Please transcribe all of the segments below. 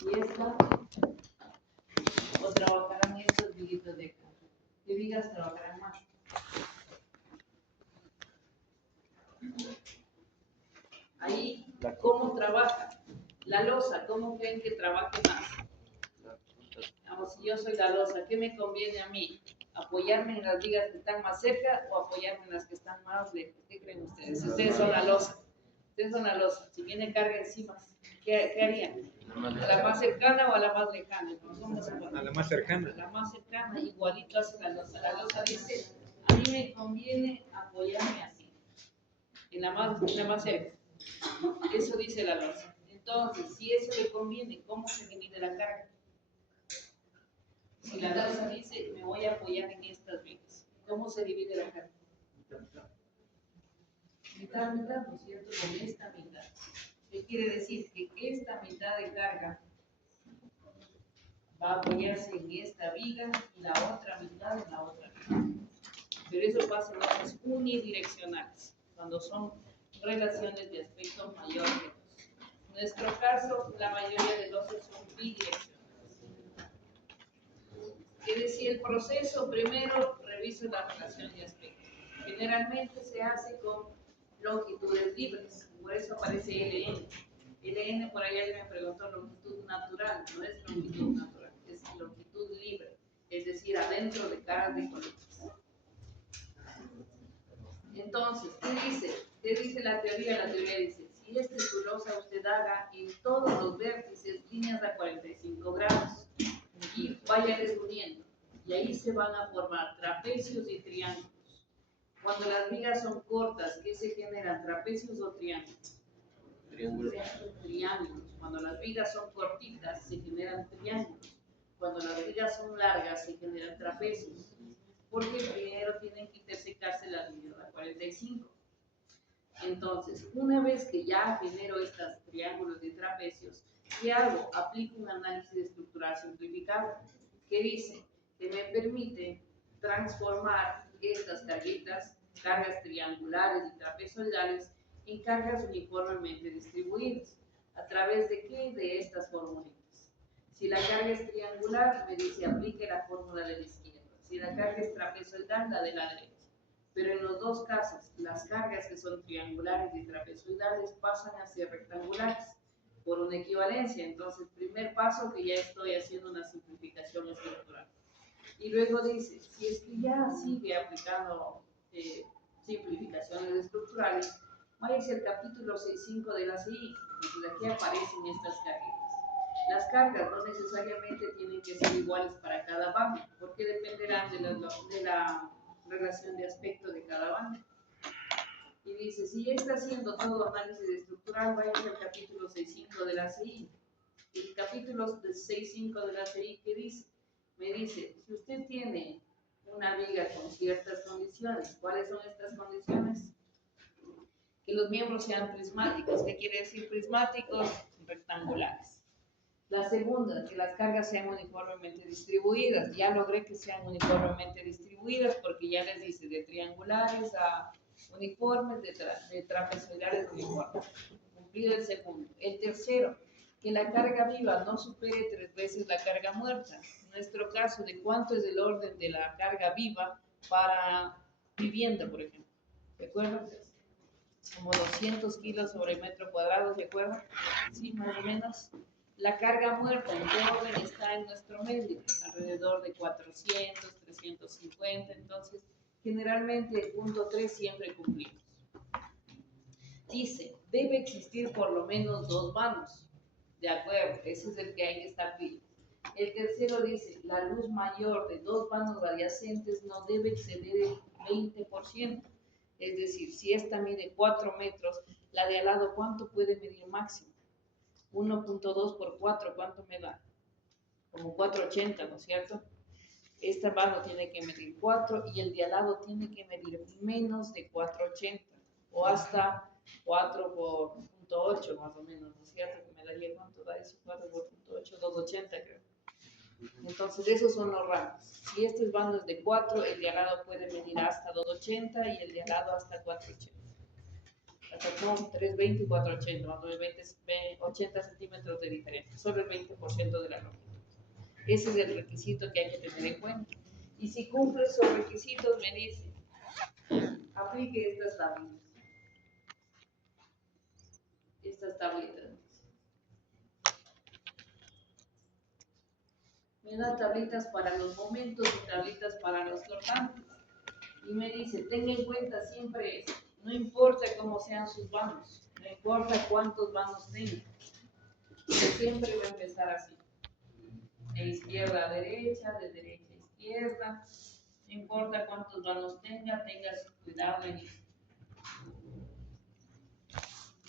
Y esta, o trabajarán estos viguitos de acá. ¿Qué vigas trabajarán más? Ahí, ¿cómo trabaja? La losa, ¿cómo creen que trabaje más? Vamos, si yo soy la losa, ¿qué me conviene a mí? ¿Apoyarme en las vigas que están más cerca o apoyarme en las que están más lejos? ¿Qué creen ustedes? Si ustedes son la losa, si viene carga encima, ¿qué harían? ¿A la más cercana o a la más lejana? A la más cercana. A la más cercana, igualito hace la losa. La losa dice, a mí me conviene apoyarme así, en la más cerca. Eso dice la losa. Entonces, si eso le conviene, ¿cómo se divide la carga? Si la losa dice, me voy a apoyar en estas vigas, ¿cómo se divide la carga? Mitad, mitad, ¿no es cierto? Con esta mitad. ¿Qué quiere decir? Que esta mitad de carga va a apoyarse en esta viga y la otra mitad en la otra viga. Pero eso pasa en losas unidireccionales, cuando son relaciones de aspecto mayor que dos. En nuestro caso, la mayoría de losas son bidireccionales. ¿Qué decía el proceso? Primero, reviso la relación de aspecto. Generalmente se hace con longitudes libres, por eso aparece LN. LN, por ahí alguien me preguntó, longitud natural, no es longitud natural, es longitud libre, es decir, adentro de caras de columnas. Entonces, ¿qué dice la teoría? La teoría dice, si su losa usted haga en todos los vértices líneas a 45 grados y vaya desuniendo, y ahí se van a formar trapecios y triángulos. Cuando las vigas son cortas, ¿qué se generan? ¿Trapecios o triángulos? Triángulos. Cuando las vigas son cortitas, se generan triángulos. Cuando las vigas son largas, se generan trapecios. Porque primero tienen que intersecarse las líneas a 45. Entonces, una vez que ya genero estos triángulos de trapecios, ¿qué hago? Aplico un análisis estructural simplificado. ¿Qué dice? Que me permite transformar estas cargas triangulares y trapezoidales, en cargas uniformemente distribuidas. ¿A través de qué? De estas formulitas. Si la carga es triangular, me dice aplique la fórmula de la izquierda. Si la carga es trapezoidal, la de la derecha. Pero en los dos casos, las cargas que son triangulares y trapezoidales pasan a ser rectangulares por una equivalencia. Entonces, primer paso que ya estoy haciendo una simplificación estructural. Y luego dice, si es que ya sigue aplicando simplificaciones estructurales, váyase al capítulo 6.5 de la CI, entonces aquí aparecen estas cargas. Las cargas no necesariamente tienen que ser iguales para cada bando, porque dependerán de la relación de aspecto de cada banda. Y dice, si ya está haciendo todo análisis estructural, váyase al capítulo 6.5 de la CI. El capítulo 6.5 de la CI, ¿qué dice? Me dice, si usted tiene una viga con ciertas condiciones, ¿cuáles son estas condiciones? Que los miembros sean prismáticos. ¿Qué quiere decir prismáticos? Rectangulares. La segunda, que las cargas sean uniformemente distribuidas. Ya logré que sean uniformemente distribuidas porque ya les dice de triangulares a uniformes, de trapezoidales uniformes. Cumplido el segundo. El tercero, que la carga viva no supere 3 veces la carga muerta. En nuestro caso, ¿de cuánto es el orden de la carga viva para vivienda, por ejemplo? ¿De acuerdo? Como 200 kilos sobre metro cuadrado, ¿de acuerdo? Sí, más o menos. La carga muerta, ¿en qué orden está en nuestro medio? Alrededor de 400, 350, entonces generalmente el punto 3 siempre cumplimos. Dice, debe existir por lo menos 2 vanos. De acuerdo, ese es el que hay que estar vivo. El tercero dice, la luz mayor de 2 vanos adyacentes no debe exceder el 20%. Es decir, si esta mide 4 metros, la de al lado, ¿cuánto puede medir máximo? 1.2 por 4, ¿cuánto me da? Como 480, ¿no es cierto? Esta vano tiene que medir 4 y el de al lado tiene que medir menos de 480 o hasta 4 por 0.8 más o menos, ¿no es cierto? Que me daría, ¿cuánto da eso? 4 por 0.8, 280 creo. Entonces esos son los rangos. Si este vano es de 4, el de al lado puede medir hasta 280 y el de al lado hasta 480. Hasta son 320 y 480, más o menos 80 centímetros de diferencia, solo el 20% de la longitud. Ese es el requisito que hay que tener en cuenta. Y si cumple esos requisitos, me dice, aplique estas tablitas. Estas tablitas. Me da tablitas para los momentos y tablitas para los cortantes. Y me dice, tenga en cuenta siempre esto. No importa cómo sean sus vanos, no importa cuántos vanos tenga. Siempre va a empezar así. De izquierda a derecha, de derecha a izquierda. No importa cuántos vanos tenga cuidado en eso.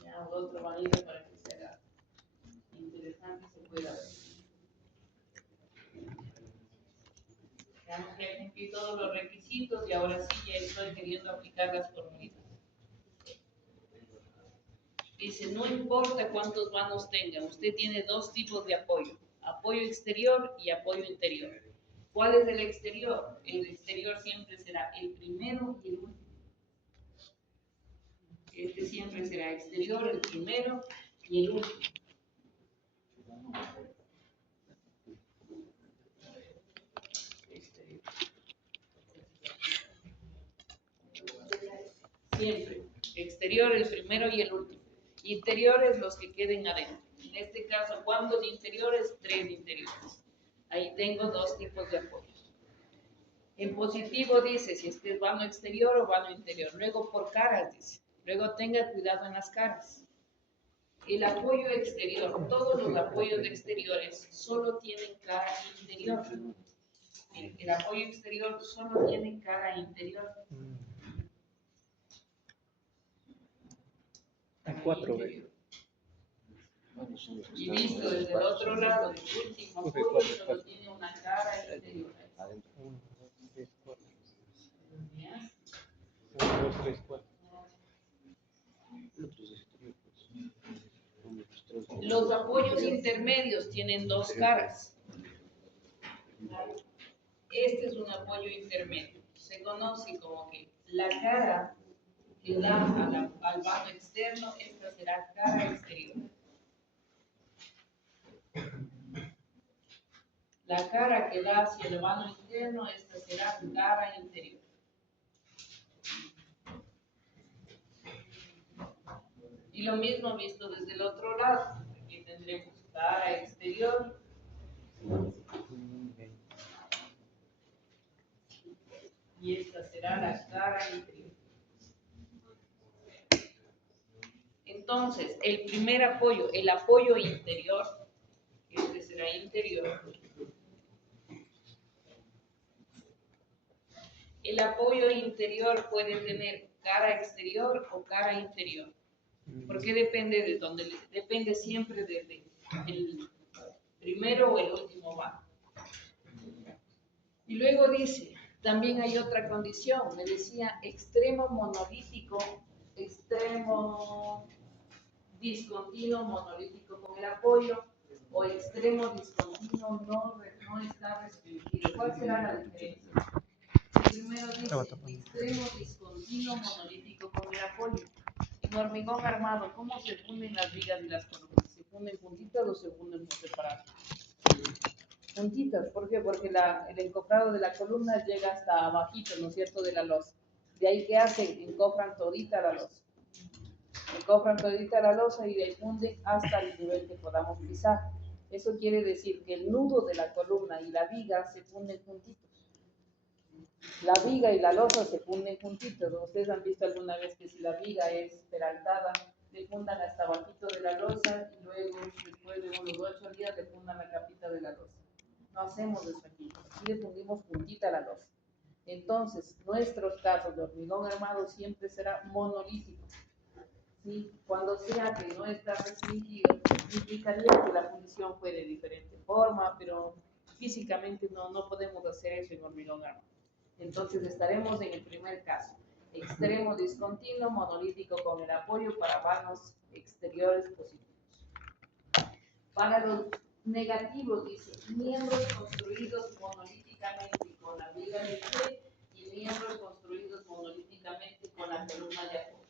Ya, otro vanito para que sea interesante se pueda ver. Ya cumplí todos los requisitos y ahora sí ya estoy queriendo aplicar las formulitas. Dice, no importa cuántos vanos tenga, usted tiene dos tipos de apoyo, apoyo exterior y apoyo interior. ¿Cuál es el exterior? El exterior siempre será el primero y el último. Este siempre será exterior, el primero y el último. Siempre. Exterior, el primero y el último. Interiores, los que queden adentro. En este caso, ¿cuántos interiores? 3 interiores. Ahí tengo dos tipos de apoyos. En positivo dice si este es vano exterior o vano interior. Luego por caras dice. Luego tenga cuidado en las caras. El apoyo exterior, todos los apoyos exteriores solo tienen cara interior. El apoyo exterior solo tiene cara interior. En 4B. Y visto desde el otro lado, el último apoyo solo tiene una cara interior. 1, 2, 3, 4. 1, 2, 3, 4. Los apoyos intermedios tienen dos caras. Este es un apoyo intermedio. Se conoce como que la cara que da al vano externo, esta será cara exterior. La cara que da hacia el vano interno, esta será cara interior. Y lo mismo visto desde el otro lado. Aquí tendremos cara exterior. Y esta será la cara interior. Entonces, el primer apoyo, el apoyo interior, este será interior. El apoyo interior puede tener cara exterior o cara interior. Porque depende de dónde, depende siempre del primero o el último vano. Y luego dice, también hay otra condición, me decía extremo monolítico, extremo discontinuo monolítico con el apoyo o extremo discontinuo no está restringido. ¿Cuál será la diferencia? Primero dice extremo discontinuo monolítico con el apoyo. En hormigón armado, ¿cómo se funden las vigas y las columnas? ¿Se funden juntitas o se funden por separado? Juntitas, ¿por qué? Porque el encofrado de la columna llega hasta abajito, ¿no es cierto?, de la losa. De ahí, ¿qué hacen? Encofran todita la losa. Encofran todita la losa y de ahí funden hasta el nivel que podamos pisar. Eso quiere decir que el nudo de la columna y la viga se funden juntitos. La viga y la losa se funden juntitos. Ustedes han visto alguna vez que si la viga es peraltada, le fundan hasta abajito de la losa y luego, después de unos 8 días, le fundan la capita de la losa. No hacemos eso aquí. Aquí le fundimos puntita la losa. Entonces, nuestros casos de hormigón armado siempre será monolítico. ¿Sí? Cuando sea que no está restringido, implicaría que la fundición fue de diferente forma, pero físicamente no podemos hacer eso en hormigón armado. Entonces estaremos en el primer caso, extremo discontinuo, monolítico con el apoyo para vanos exteriores positivos. Para los negativos dice, miembros construidos monolíticamente con la viga de pie y miembros construidos monolíticamente con la columna de apoyo.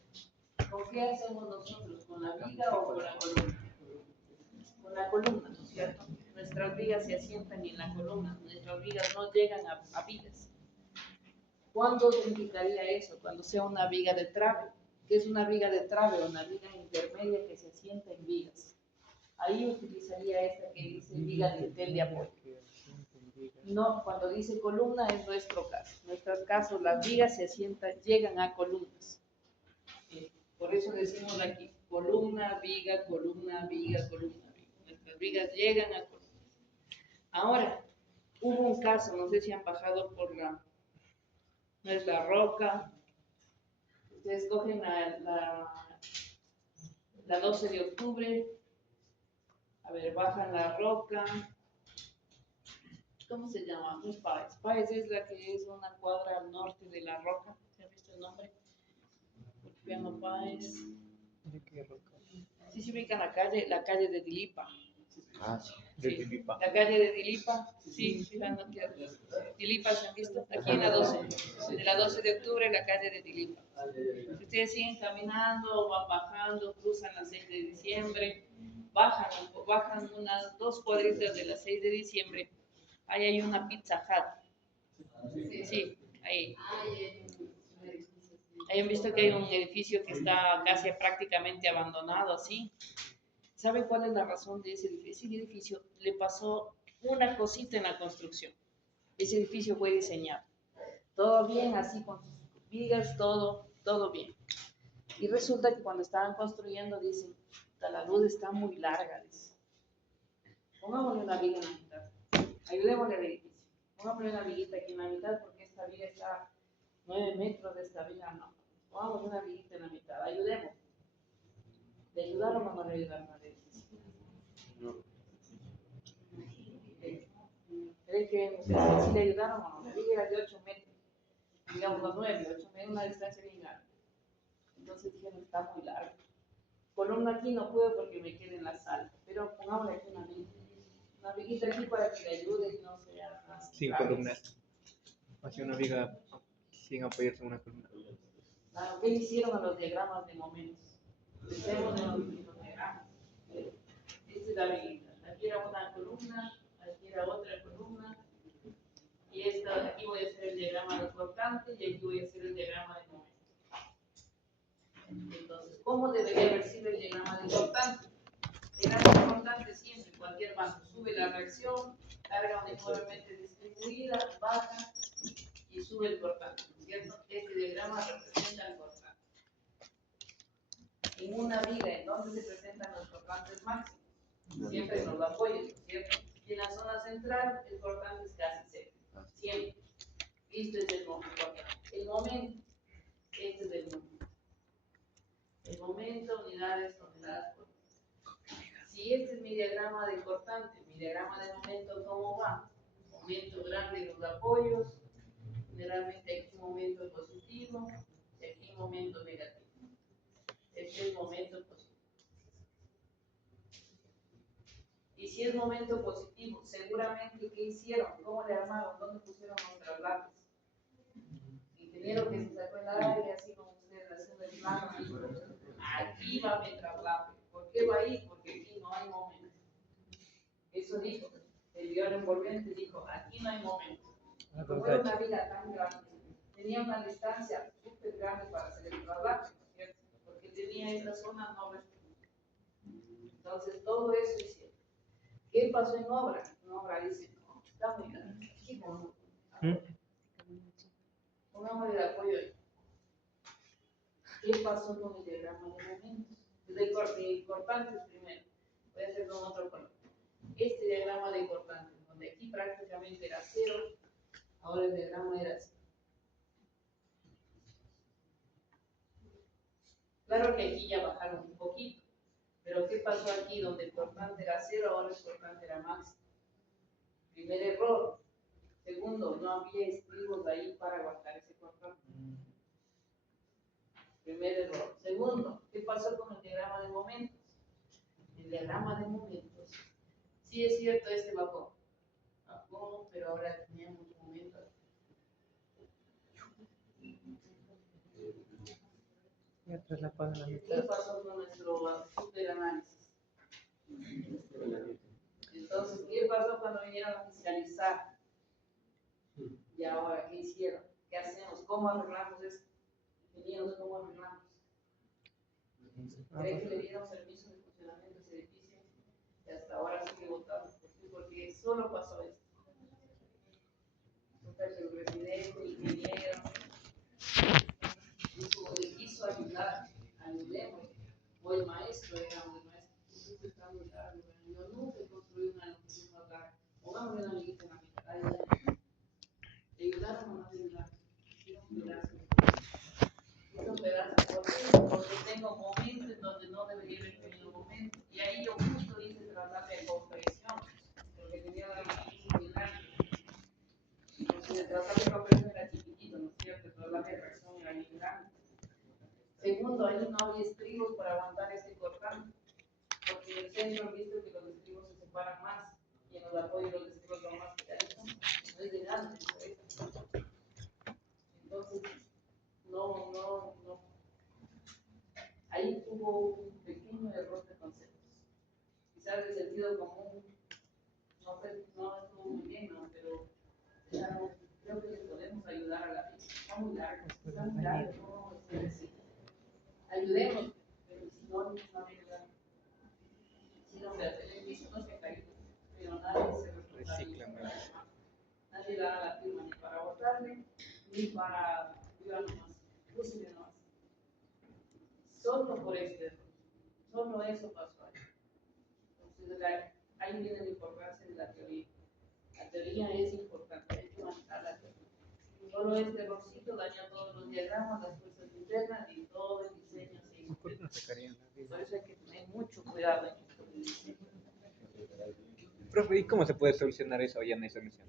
¿Con qué hacemos nosotros? ¿Con la viga o con la columna? Con la columna, ¿no es cierto? Nuestras vigas se asientan en la columna, nuestras vigas no llegan a vigas. ¿Cuándo significaría eso? Cuando sea una viga de trave. ¿Qué es una viga de trave? Una viga intermedia que se asienta en vigas. Ahí utilizaría esta que dice viga de tel de apoyo. No, cuando dice columna es nuestro caso. En nuestros casos las vigas se asientan, llegan a columnas. Por eso decimos aquí, columna, viga, columna, viga, columna, viga. Nuestras vigas llegan a columnas. Ahora, hubo un caso, no sé si han bajado por no es la roca. Ustedes cogen la 12 de octubre. A ver, bajan la roca. ¿Cómo se llama? No es Páez. Páez es la que es una cuadra al norte de la roca. ¿Se ha visto el nombre? Piano Páez. ¿De qué roca? Sí se ubica la calle de Dilipa. Ah, sí, de Dilipa. La calle de Dilipa, sí, fijando que Dilipa se han visto, aquí en la 12, de la 12 de octubre, la calle de Dilipa. Si ustedes siguen caminando, van bajando, cruzan la 6 de diciembre, bajan unas 2 cuadritas de la 6 de diciembre, ahí hay una Pizza Hut. Sí, ahí. Ahí han visto que hay un edificio que está casi prácticamente abandonado, así. ¿Saben cuál es la razón de ese edificio? Ese edificio le pasó una cosita en la construcción. Ese edificio fue diseñado. Todo bien, así con sus vigas, todo bien. Y resulta que cuando estaban construyendo, dicen, la luz está muy larga, dice. Pongámosle una viga en la mitad. Ayudémosle al edificio. Pongámosle una viguita aquí en la mitad porque esta viga está 9 metros de esta viga, no. Pongamos una viguita en la mitad, ayudemos. ¿Le ayudaron o no le ayudaron al edificio? No. ¿Cree que sí le ayudaron o no? La viga era de 8 metros, digamos los 9, 8 metros, una distancia bien grande. Entonces dijeron, está muy largo. Columna aquí no puedo porque me queda en la sala, pero pongámosle aquí una viguita aquí para que le ayude y no sea más. Sin columnas. Hacia una viga sin apoyarse en una columna. Claro, ¿qué le hicieron a los diagramas de momentos? Pensemos en los diagramas. Esta es la viguita. Aquí era una columna, aquí era otra columna. Y aquí voy a hacer el diagrama de cortante y aquí voy a hacer el diagrama de momento. Entonces, ¿cómo debería haber sido el diagrama de cortante? El diagrama de cortante siempre, cualquier banco, sube la reacción, carga uniformemente distribuida, baja y sube el cortante, ¿cierto? Este diagrama representa el cortante. En una viga, ¿en dónde se presentan los cortantes máximos? Siempre en los apoyos, ¿cierto? Y en la zona central, el cortante es casi cero. Siempre. Esto es el momento. El momento. Este es el momento. El momento, unidades, toneladas, por si este es mi diagrama de cortante, mi diagrama de momento, ¿cómo va? Momento grande en los apoyos. Generalmente aquí momento positivo y aquí momento negativo. Este es momento positivo. Y si es momento positivo, seguramente, ¿qué hicieron? ¿Cómo le armaron? ¿Dónde pusieron los traslados? Ingeniero que se sacó el área, así como ustedes haciendo el plano, aquí va mi traslado. ¿Por qué va ahí? Porque aquí no hay momento. Eso dijo. El guión envolvente dijo, aquí no hay momento. Como era una viga tan grande, tenía una distancia súper grande para hacer el traslado, ¿cierto? Porque tenía esa zona no restringida. Entonces, todo eso hicieron. ¿Qué pasó en obra? En obra dice, no, está muy grande. Aquí no. Pongamos el apoyo ahí. ¿Qué pasó con el diagrama de momentos? De cortantes primero. Voy a hacer con otro color. Este diagrama de cortantes, donde aquí prácticamente era cero, ahora el diagrama era así. Claro que aquí ya bajaron un poquito, pero ¿qué pasó aquí donde el cortante era cero, ahora el cortante era máximo? Primer error. Segundo, no había estribos ahí para aguantar ese cortante. Primer error. Segundo, ¿qué pasó con el diagrama de momentos? El diagrama de momentos. Sí es cierto, este bajó, pero ahora teníamos momentos. Y atrás la pagan la ¿Qué mitad. pasó con nuestro superanálisis? Entonces, ¿qué pasó cuando vinieron a fiscalizar? Y ahora, ¿qué hicieron? ¿Qué hacemos? ¿Cómo arreglamos esto? Ingenieros, ¿cómo arreglamos? ¿Creen que le dieron permiso de funcionamiento a ese edificio? Y hasta ahora sigue votando. ¿Por qué? Porque solo pasó esto. Entonces, el presidente, el ingeniero, le quiso ayudar, ayudemos. O el maestro, digamos, el maestro, usted está muy largo, yo nunca he construido una locución más larga. Pongamos una amiguita en la mitad, ayudaron. ¿Te ayudaron o no te ayudaron? Quiero un pedazo. Quiero un pedazo. ¿Por qué? Porque tengo momentos en donde no debería haber tenido momentos. Y ahí yo justo hice tratar de comprensión, porque tenía una difícil muy grande. Entonces, el tratar de comprensión era chiquitito, ¿no es cierto? El tratar de reacción era muy grande. Segundo, ahí no había estribos para aguantar ese cortante, porque en el centro han visto que los estribos se separan más y en los apoyos los estribos van más pegaditos. No es de grande, entonces no. Ahí hubo un pequeño error de conceptos. Quizás de sentido común no estuvo muy bien, ¿no? Pero creo que les podemos ayudar a la vida. Está muy largo, no vamos a decir. Ayudemos, pero si no ayudamos. Si no, el edificio no se ha caído, pero nadie se responsabiliza. Nadie da la firma ni para votarle, ni para ayudarlo más. Púsele nomás. Solo por este error. Solo eso pasó ahí. Entonces, ahí viene la importancia de la teoría. La teoría es importante, hay que manejar la teoría. Solo este errorcito daña todos los diagramas, las fuerzas internas y todo el diseño se hizo. Por eso hay que tener mucho cuidado en esto del diseño. Profe, ¿y cómo se puede solucionar eso allá en esa misión?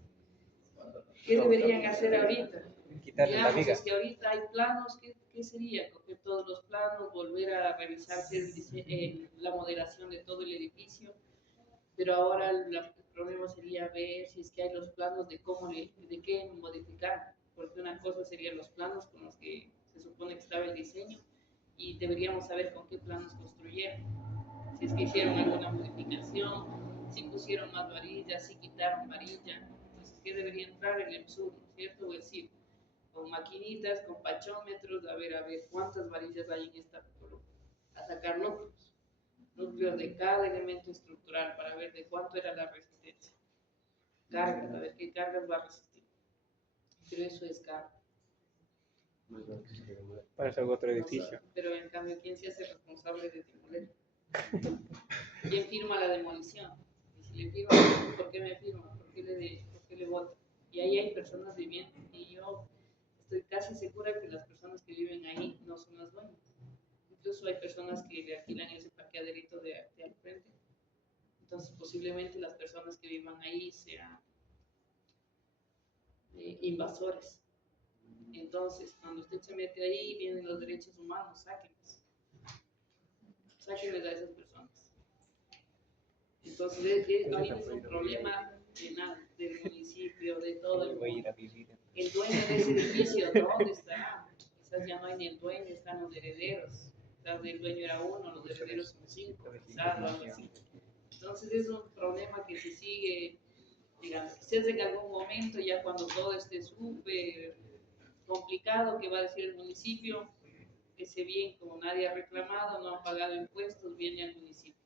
¿Qué deberían hacer ahorita? Quitarle la viga. Es que ahorita hay planos, ¿qué sería? Coger todos los planos, volver a revisarse la modelación de todo el edificio, pero ahora el problema sería ver si es que hay los planos de qué modificar, porque una cosa serían los planos con los que se supone que estaba el diseño y deberíamos saber con qué planos construyeron, si es que hicieron alguna modificación, si pusieron más varillas, si quitaron varilla, entonces ¿qué debería entrar? El EMSUR, ¿no es cierto? O decir, con maquinitas, con pachómetros, a ver cuántas varillas hay en esta columna, a sacar núcleos de cada elemento estructural para ver de cuánto era la resistencia, cargas, a ver qué cargas va a resistir, pero eso es caro. Para hacer otro edificio. Pero en cambio, ¿quién se hace responsable de demoler? ¿Quién firma la demolición? Y si le firma, ¿por qué me firma? ¿Por qué le voto? Y ahí hay personas viviendo y yo estoy casi segura que las personas que viven ahí no son las dueñas. Incluso hay personas que le alquilan ese parqueaderito de al frente. Entonces, posiblemente las personas que vivan ahí sean invasores. Entonces, cuando usted se mete ahí, vienen los derechos humanos, sáquenlos. Sáquenles a esas personas. Entonces, ahí es un problema del municipio, de todo el mundo. El dueño de ese edificio, ¿dónde está? Quizás ya no hay ni el dueño, están los herederos. Quizás el dueño era uno, los herederos son 5, quizás algo así. Entonces es un problema que se sigue, digamos, quizás en algún momento, ya cuando todo esté súper complicado, que va a decir el municipio, ese bien, como nadie ha reclamado, no ha pagado impuestos, viene al municipio.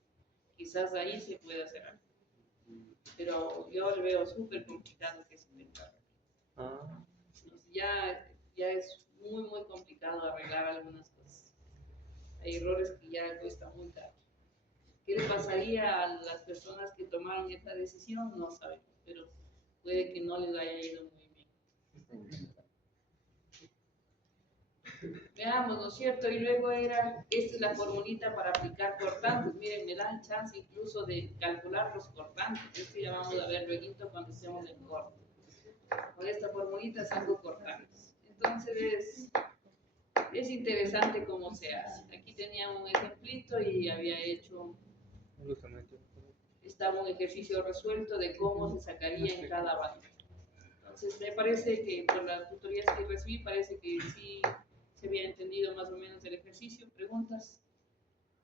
Quizás ahí se puede hacer algo. Pero yo lo veo súper complicado que se tenga. Ya es muy, muy complicado arreglar algunas cosas. Hay errores que ya cuesta muy caro. ¿Qué le pasaría a las personas que tomaron esta decisión? No sabemos, pero puede que no les haya ido muy bien. Veamos, ¿no es cierto? Y luego esta es la formulita para aplicar cortantes. Miren, me dan chance incluso de calcular los cortantes. Esto ya vamos a ver luego cuando estemos en corte. Con esta formulita saco cortantes. Entonces es interesante cómo se hace. Aquí tenía un ejemplito y había hecho, estaba un ejercicio resuelto de cómo se sacaría en cada banda. Entonces me parece que por las tutorías que recibí parece que sí ¿Se había entendido más o menos el ejercicio? ¿Preguntas?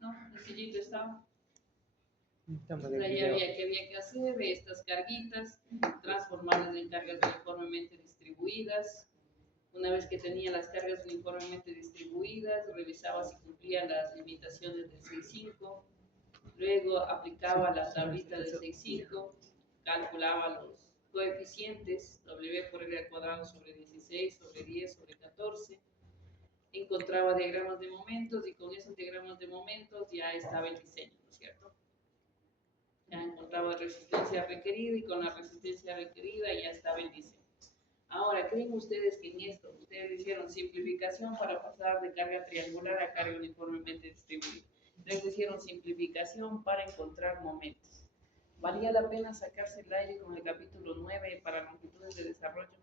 ¿No? Sencillito estaba. Estamos Entonces en ahí video. había que hacer estas carguitas, transformarlas en cargas uniformemente distribuidas. Una vez que tenía las cargas uniformemente distribuidas, revisaba si cumplían las limitaciones del 6.5, luego aplicaba la tablita del 6.5, calculaba los coeficientes, W por L al cuadrado sobre 16, sobre 10, sobre 14, encontraba diagramas de momentos y con esos diagramas de momentos ya estaba el diseño, ¿no es cierto? Ya encontraba resistencia requerida y con la resistencia requerida ya estaba el diseño. Ahora, ¿creen ustedes que en esto ustedes hicieron simplificación para pasar de carga triangular a carga uniformemente distribuida? Luego hicieron simplificación para encontrar momentos. ¿Valía la pena sacarse el aire con el capítulo 9 para longitudes de desarrollo?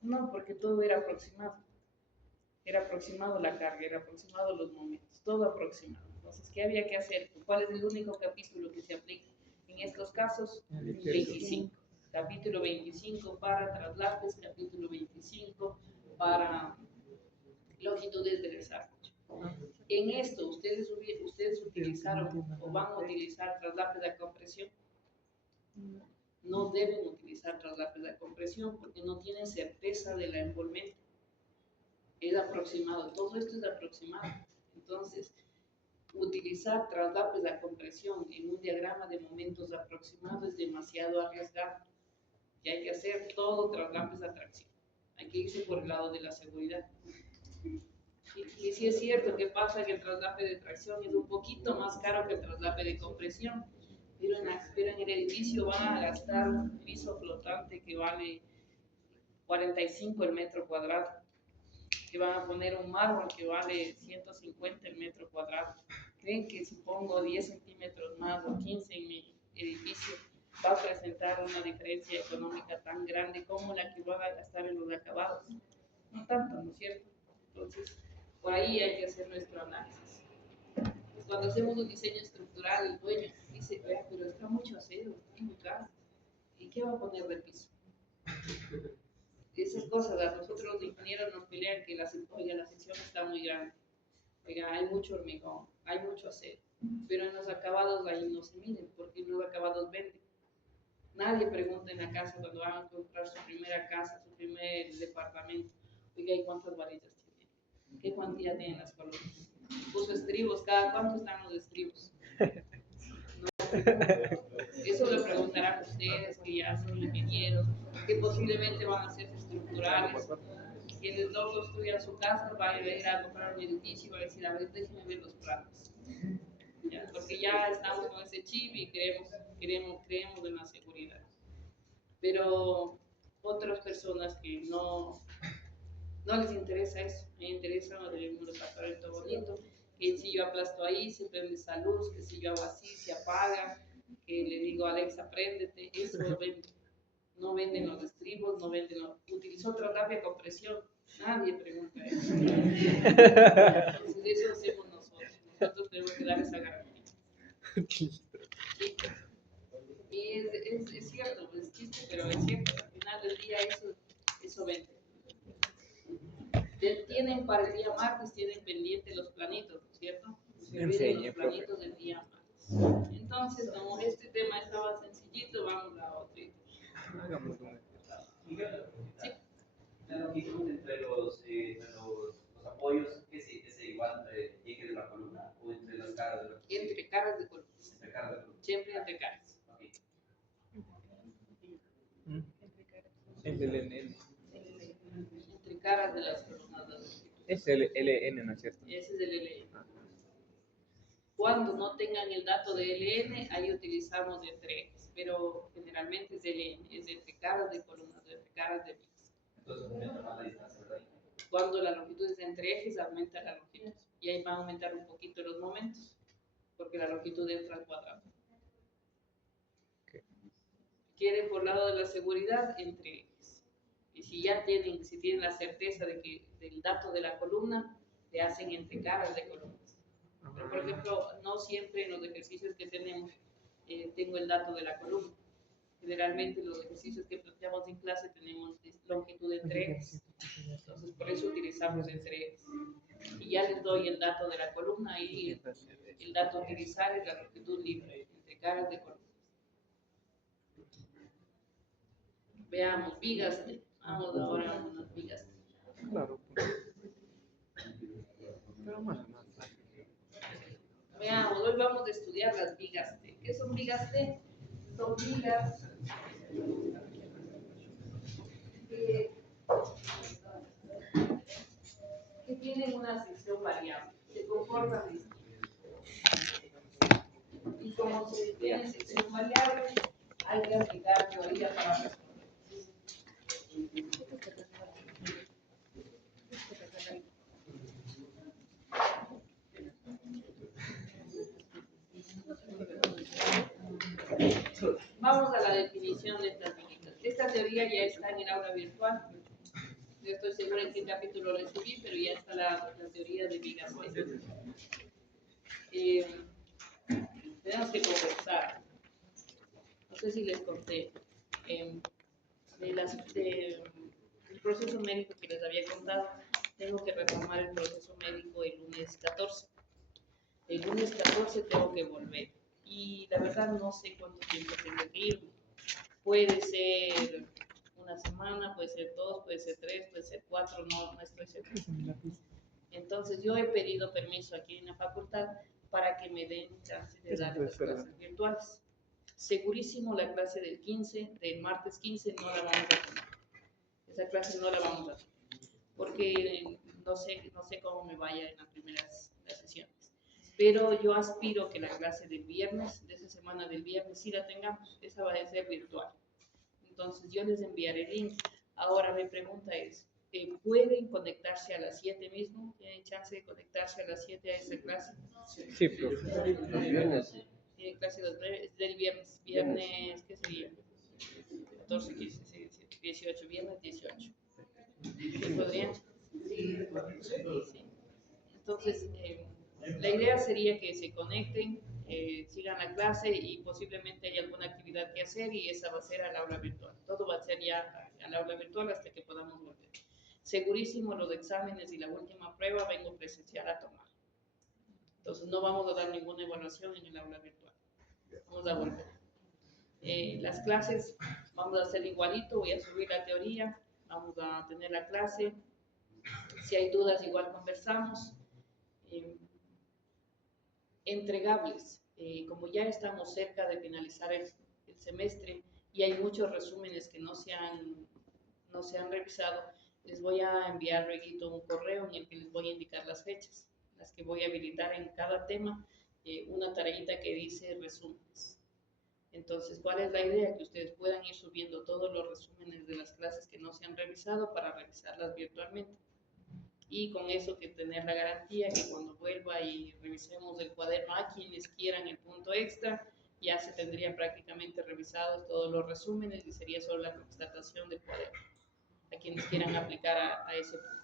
No, porque todo era aproximado. Era aproximado la carga, era aproximado los momentos, todo aproximado. Entonces, ¿qué había que hacer? ¿Cuál es el único capítulo que se aplica? En estos casos, 25. Capítulo 25 para traslados, capítulo 25 para longitudes de desarrollo. En esto, ustedes utilizaron o van a utilizar traslados de compresión. No deben utilizar traslados de compresión porque no tienen certeza de la envolvente. Es aproximado, todo esto es aproximado. Entonces, utilizar traslados de compresión en un diagrama de momentos aproximados es demasiado arriesgado. Y hay que hacer todo traslados de atracción. Hay que irse por el lado de la seguridad. Y sí es cierto que pasa que el traslape de tracción es un poquito más caro que el traslape de compresión, pero en el edificio van a gastar un piso flotante que vale 45 el metro cuadrado, que van a poner un mármol que vale 150 el metro cuadrado. ¿Creen que si pongo 10 centímetros más o 15 en mi edificio va a presentar una diferencia económica tan grande como la que van a gastar en los acabados? No tanto, ¿no es cierto? Entonces, por ahí hay que hacer nuestro análisis. Pues cuando hacemos un diseño estructural, el dueño dice, vea, pero está mucho acero en mi casa. ¿Y qué va a poner de piso? Esas cosas, a nosotros los ingenieros nos pelean que la sección está muy grande. Oiga, hay mucho hormigón, hay mucho acero. Pero en los acabados ahí no se miden, porque en los acabados venden. Nadie pregunta en la casa cuando van a comprar su primera casa, su primer departamento. Oiga, ¿y cuántas varillas tiene? ¿Qué cuantía tienen las columnas? Puso estribos, ¿cada cuánto están los estribos? No, eso lo preguntarán ustedes, que ya son ingenieros, que posiblemente van a ser estructurales. Quienes no construyan su casa van a ir a comprar un edificio y van a decir, a ver, déjenme ver los planos. ¿Ya? Porque ya estamos con ese chip y creemos en la seguridad. Pero otras personas que no les interesa eso, me interesa un departamento bonito, que si yo aplasto ahí se prende esa luz, que si yo hago así se apaga, que le digo Alexa préndete, eso vende. No venden los estribos, no venden utilizó otra tabla de compresión, nadie pregunta eso. Entonces eso hacemos nosotros tenemos que dar esa garantía. Y es cierto, es chiste, pero es cierto, al final del día eso vende. Tienen para el día martes, tienen pendiente los planitos, ¿no es cierto? Enseñe, los planitos del día martes. Entonces, como este tema estaba sencillito, vamos a otro. Hagamos una. ¿Sí? La longitud entre los apoyos es igual entre el eje de la columna o entre las caras de la columna. Entre caras de columna. Entre caras de columna. Siempre entre caras. Okay. Es el LN. Entre caras de las columnas de longitud. Es el LN, ¿no es cierto? Ese es el LN. Cuando no tengan el dato de LN, ahí utilizamos entre ejes, pero generalmente es LN, es entre caras de columnas, entre caras de vías. Entonces aumenta más la distancia, ¿verdad? Cuando la longitud es entre ejes, aumenta la longitud. Y ahí va a aumentar un poquito los momentos, porque la longitud entra al cuadrado. Okay. Quieren por lado de la seguridad, entre ejes. Y si ya tienen la certeza de que del dato de la columna, le hacen entre caras de columnas. Pero, por ejemplo, no siempre en los ejercicios que tenemos tengo el dato de la columna. Generalmente los ejercicios que planteamos en clase tenemos longitud de 3, entonces por eso utilizamos entregas. Y ya les doy el dato de la columna y el dato a utilizar es la longitud libre entre caras de columnas. Veamos, vigas. Vamos ahora a unas vigas. Claro. Pero más fácil. Veamos, hoy vamos a estudiar las vigas T. ¿Qué son vigas T? Son vigas que tienen una sección variable, se comportan distinto. Y como se tiene sección variable, hay que aplicar teoría para responder. Vamos a la definición de estas vigas. Esta teoría ya está en el aula virtual. Yo estoy segura en qué capítulo lo recibí, pero ya está la teoría de vigas. Tenemos que conversar. No sé si les conté. El proceso médico que les había contado, tengo que retomar el proceso médico el lunes 14. El lunes 14 tengo que volver. Y la verdad no sé cuánto tiempo tengo que ir. Puede ser una semana, puede ser 2, puede ser 3, puede ser 4, no estoy segura. Entonces yo he pedido permiso aquí en la facultad para que me den chance de dar las clases virtuales. Segurísimo la clase del martes 15 no la vamos a tomar. Esa clase no la vamos a tomar. Porque no sé cómo me vaya en las primeras sesiones. Pero yo aspiro que la clase del viernes, de esa semana del viernes, sí la tengamos. Esa va a ser virtual. Entonces yo les enviaré el link. Ahora mi pregunta es, ¿pueden conectarse a las 7 mismo? ¿Tienen chance de conectarse a las 7 a esa clase? Sí, profe. Los viernes. Tiene clase del viernes. ¿Viernes qué sería? 14, 15, 16, 18, viernes 18. ¿Sí podrían? Sí. Entonces, la idea sería que se conecten, sigan la clase y posiblemente haya alguna actividad que hacer y esa va a ser al aula virtual. Todo va a ser ya al aula virtual hasta que podamos volver. Segurísimo los exámenes y la última prueba vengo presencial a tomar. Entonces no vamos a dar ninguna evaluación en el aula virtual. Vamos a volver. Las clases vamos a hacer igualito, voy a subir la teoría, vamos a tener la clase. Si hay dudas igual conversamos. Entregables, como ya estamos cerca de finalizar el semestre y hay muchos resúmenes que no se han revisado, les voy a enviar luego un correo en el que les voy a indicar las fechas, las que voy a habilitar en cada tema, una tareita que dice resúmenes. Entonces, ¿cuál es la idea? Que ustedes puedan ir subiendo todos los resúmenes de las clases que no se han revisado para revisarlas virtualmente. Y con eso que tener la garantía que cuando vuelva y revisemos el cuaderno a quienes quieran el punto extra, ya se tendrían prácticamente revisados todos los resúmenes y sería solo la constatación del cuaderno, a quienes quieran aplicar a ese punto.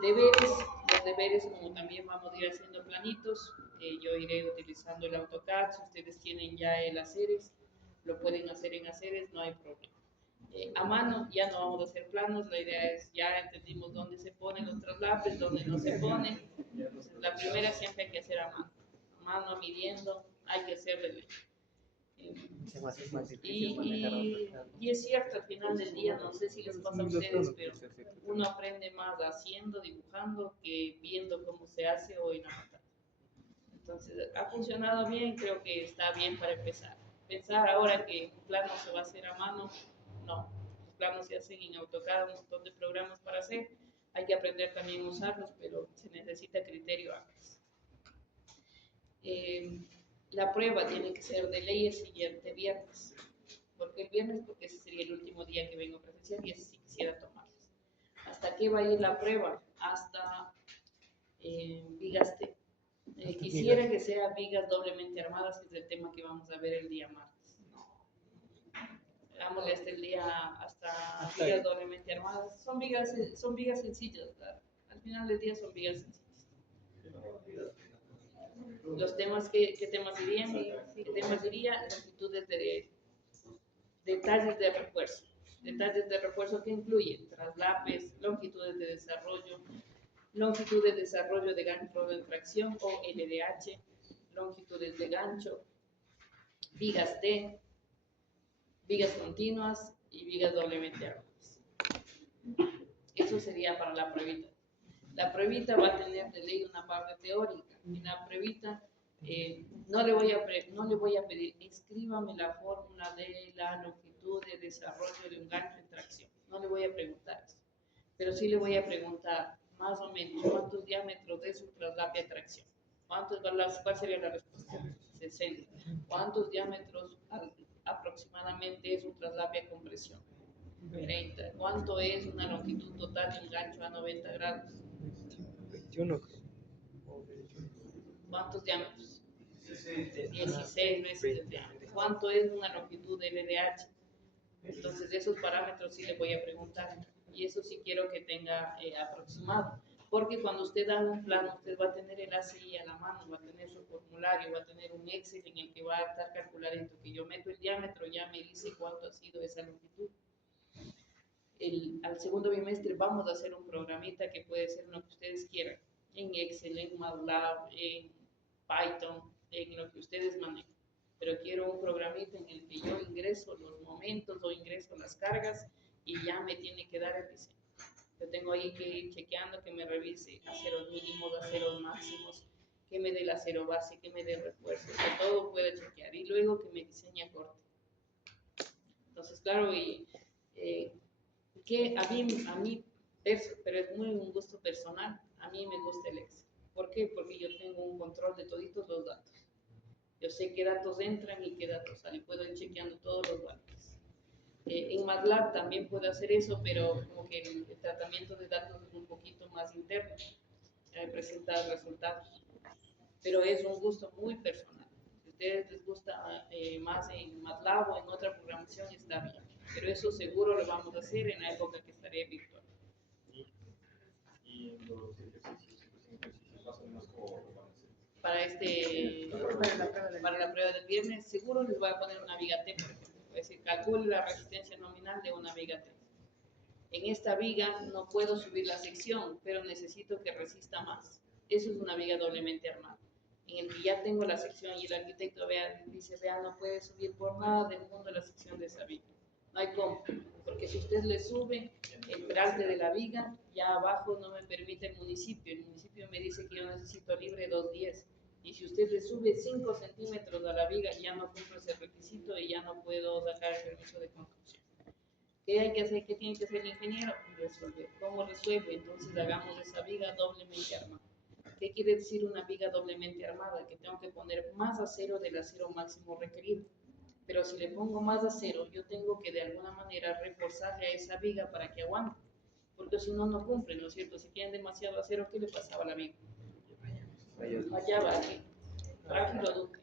Los deberes, como también vamos a ir haciendo planitos, yo iré utilizando el AutoCAD, si ustedes tienen ya el Aceres, lo pueden hacer en Aceres, no hay problema. A mano ya no vamos a hacer planos, la idea es, ya entendimos dónde se ponen los traslapes, dónde no se ponen. Entonces, la primera siempre hay que hacer a mano midiendo, hay que hacerle. Y es cierto, al final del día, no sé si les pasa a ustedes, pero uno aprende más haciendo, dibujando, que viendo cómo se hace o en la pantalla. Entonces, ha funcionado bien, creo que está bien para empezar. Pensar ahora que un plano se va a hacer a mano, no, los planos se hacen en AutoCAD, un montón de programas para hacer, hay que aprender también a usarlos, pero se necesita criterio antes. La prueba tiene que ser de ley el siguiente viernes. ¿Por qué el viernes? Porque ese sería el último día que vengo presencial y ese sí quisiera tomarles. ¿Hasta qué va a ir la prueba? Hasta vigas T. Quisiera que sea vigas doblemente armadas, que es el tema que vamos a ver el día martes. Hagámosle hasta el día, hasta vigas doblemente armadas. Son vigas sencillas, ¿verdad? Al final del día son vigas sencillas. Los temas, ¿qué temas dirían? ¿Qué temas diría? Longitudes de Detalles de refuerzo. Detalles de refuerzo que incluyen traslapes, longitudes de desarrollo de gancho de tracción o LDH, longitudes de gancho, vigas T, vigas continuas y vigas doblemente armadas. Eso sería para la pruebita. La pruebita va a tener de ley una parte teórica. En la pruebita no le voy a pedir, escríbame la fórmula de la longitud de desarrollo de un gancho en tracción. No le voy a preguntar eso. Pero sí le voy a preguntar más o menos cuántos diámetros de su traslape a tracción. ¿Cuál sería la respuesta? 60. ¿Cuántos diámetros aproximadamente es un traslape a compresión? 30. ¿Cuánto es una longitud total de un gancho a 90 grados? 21. ¿Cuántos diámetros? 16 veces el diámetro. ¿Cuánto es una longitud de LDH? Entonces, de esos parámetros sí le voy a preguntar. Y eso sí quiero que tenga aproximado. Porque cuando usted da un plano, usted va a tener el ACI a la mano, va a tener su formulario, va a tener un Excel en el que va a estar calculando que yo meto el diámetro, ya me dice cuánto ha sido esa longitud. Al segundo bimestre vamos a hacer un programita que puede ser lo que ustedes quieran, en Excel, en MATLAB, en Python, en lo que ustedes manejen. Pero quiero un programita en el que yo ingreso los momentos o ingreso las cargas y ya me tiene que dar el diseño. Yo tengo ahí que ir chequeando, que me revise aceros mínimos, aceros máximos, que me dé el acero base, que me dé refuerzo, que todo pueda chequear y luego que me diseñe corte. Entonces, claro, que a mí, pero es muy un gusto personal, a mí me gusta el Excel. ¿Por qué? Porque yo tengo un control de toditos los datos. Yo sé qué datos entran y qué datos salen, puedo ir chequeando todos los valores. En MATLAB también puedo hacer eso, pero como que el tratamiento de datos es un poquito más interno, presentar resultados. Pero es un gusto muy personal. Si a ustedes les gusta más en MATLAB o en otra programación, está bien. Pero eso seguro lo vamos a hacer en la época que estaré virtual. Y en los ejercicios más o menos como lo van a hacer. Para la prueba del viernes, seguro les voy a poner una viga T, por ejemplo. Es decir, calcule la resistencia nominal de una viga T. En esta viga no puedo subir la sección, pero necesito que resista más. Eso es una viga doblemente armada, en el que ya tengo la sección y el arquitecto dice, vea, no puede subir por nada del mundo la sección de esa viga. No hay cómo, porque si usted le sube el peralte de la viga, ya abajo no me permite el municipio me dice que yo necesito libre 210. Y si usted le sube 5 centímetros a la viga, ya no cumplo ese requisito y ya no puedo sacar el permiso de construcción. ¿Qué hay que hacer? ¿Qué tiene que hacer el ingeniero? Resolver. ¿Cómo resuelve? Entonces hagamos esa viga doblemente armada. ¿Qué quiere decir una viga doblemente armada? Que tengo que poner más acero del acero máximo requerido. Pero si le pongo más acero, yo tengo que de alguna manera reforzarle a esa viga para que aguante. Porque si no, no cumple, ¿no es cierto? Si tienen demasiado acero, ¿qué le pasaba a la viga? Fallaba aquí. Frágil o dúctil.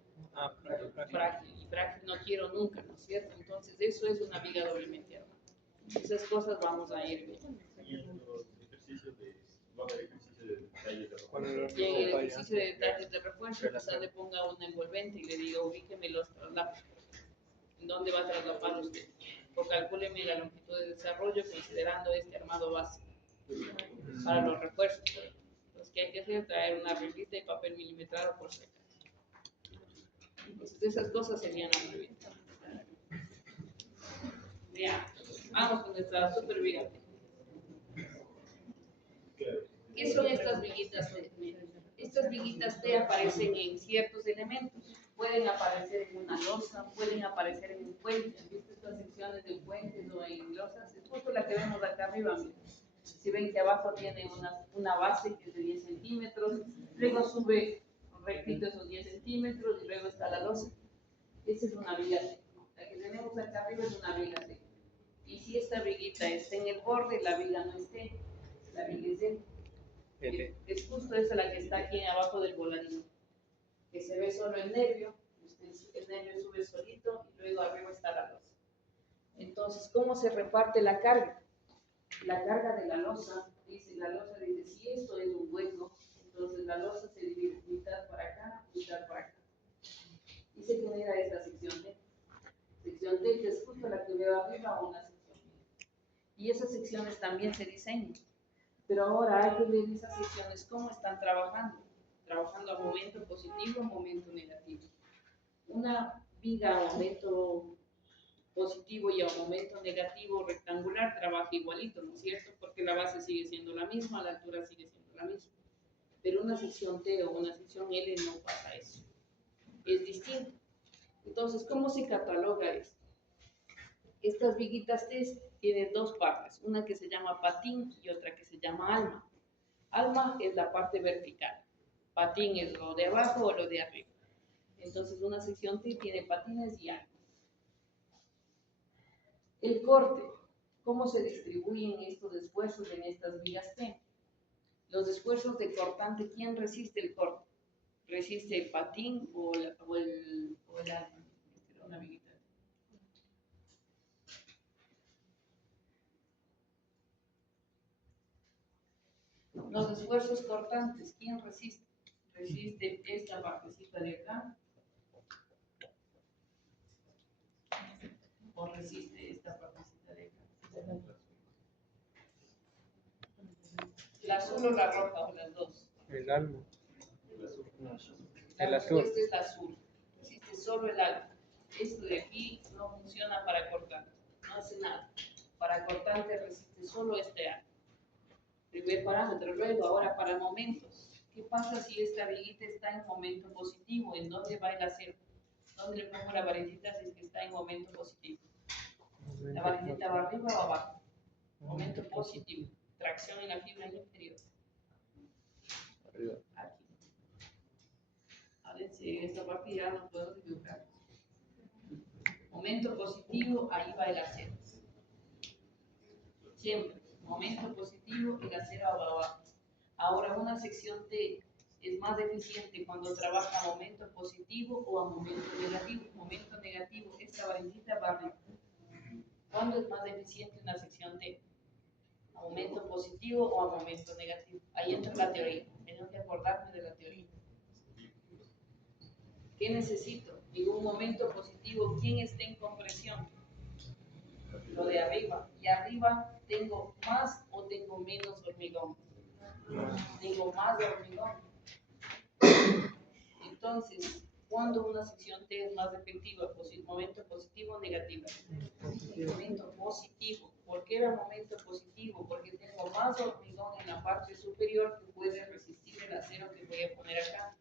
Frágil. Y frágil no quiero nunca, ¿no es cierto? Entonces, eso es una viga doblemente armada. Esas cosas vamos a ir viendo. Y en los ejercicios va a haber ejercicio de detalles de refuerzo. Y en el ejercicio de detalles de refuerzo, quizás le ponga un envolvente y le diga, ubíqueme los traslapes. ¿En dónde va a traslapar usted? O calcúleme la longitud de desarrollo considerando este armado base para los refuerzos. Entonces, ¿qué hay que hacer? Traer una reglita y papel milimetrado por si acaso. Entonces, esas cosas serían la preventa. Ya, vamos con nuestra super viga. ¿Qué son estas viguitas T? Estas viguitas T aparecen en ciertos elementos. Pueden aparecer en una losa, pueden aparecer en un puente. ¿Han visto estas secciones de puentes o en losas? Es justo la que vemos acá arriba. Si ven que abajo tiene una base que es de 10 centímetros, luego sube rectito esos 10 centímetros y luego está la losa. Esa es una viga T. La que tenemos acá arriba es una viga T. Y si esta viguita está en el borde, la viga no esté. La viga es L. Es justo esa la que está aquí abajo del voladillo, que se ve solo el nervio, el nervio sube solito y luego arriba está la losa. Entonces, ¿cómo se reparte la carga? La carga de la losa dice si esto es un hueco, entonces la losa se divide mitad para acá, mitad para acá. Y se genera esta sección D. Sección D, que es justo la que barriga o una sección media. Y esas secciones también se diseñan. Pero ahora hay que ver esas secciones cómo están trabajando a momento positivo o momento negativo. Una viga a momento positivo y a momento negativo rectangular trabaja igualito, ¿no es cierto? Porque la base sigue siendo la misma, la altura sigue siendo la misma. Pero una sección T o una sección L no pasa eso. Es distinto. Entonces, ¿cómo se cataloga esto? Estas viguitas T tienen dos partes, una que se llama patín y otra que se llama alma. Alma es la parte vertical, patín es lo de abajo o lo de arriba. Entonces, una sección T tiene patines y almas. El corte, ¿cómo se distribuyen estos esfuerzos en estas vigas T? Los esfuerzos de cortante, ¿quién resiste el corte? ¿Resiste el patín o el alma? Una viguita. Los esfuerzos cortantes, ¿quién resiste? Resiste esta partecita de acá o resiste esta partecita de acá. ¿La azul o la roja o las dos? El alma. La El azul. respuesta es la azul. Resiste solo el alma. Esto de aquí no funciona para cortante, no hace nada. Para cortante resiste solo este alma. Primer parámetro. Luego, ahora para momentos. ¿Qué pasa si esta viguita está en momento positivo? ¿En dónde va el acero? ¿Dónde le pongo la varecita si es que está en momento positivo? ¿La varecita va arriba o abajo? Momento positivo. Tracción en la fibra inferior. Arriba. Aquí. En esta parte ya no podemos equivocar. Momento positivo, ahí va el acero. Siempre. Momento positivo, el acero va abajo. Ahora, una sección T es más eficiente cuando trabaja a momento positivo o a momento negativo. Momento negativo, esta varecita va arriba. ¿Cuándo es más eficiente una sección T? ¿A momento positivo o a momento negativo? Ahí entra la teoría. Tengo que acordarme de la teoría. ¿Qué necesito? Digo, un momento positivo, ¿quién está en compresión? Lo de arriba. Y arriba, ¿tengo más o tengo menos hormigón? Tengo más hormigón. Entonces, ¿cuándo una sección T es más efectiva? ¿Momento positivo o negativo? Momento positivo. ¿Por qué era momento positivo? Porque tengo más hormigón en la parte superior que puede resistir el acero que voy a poner acá.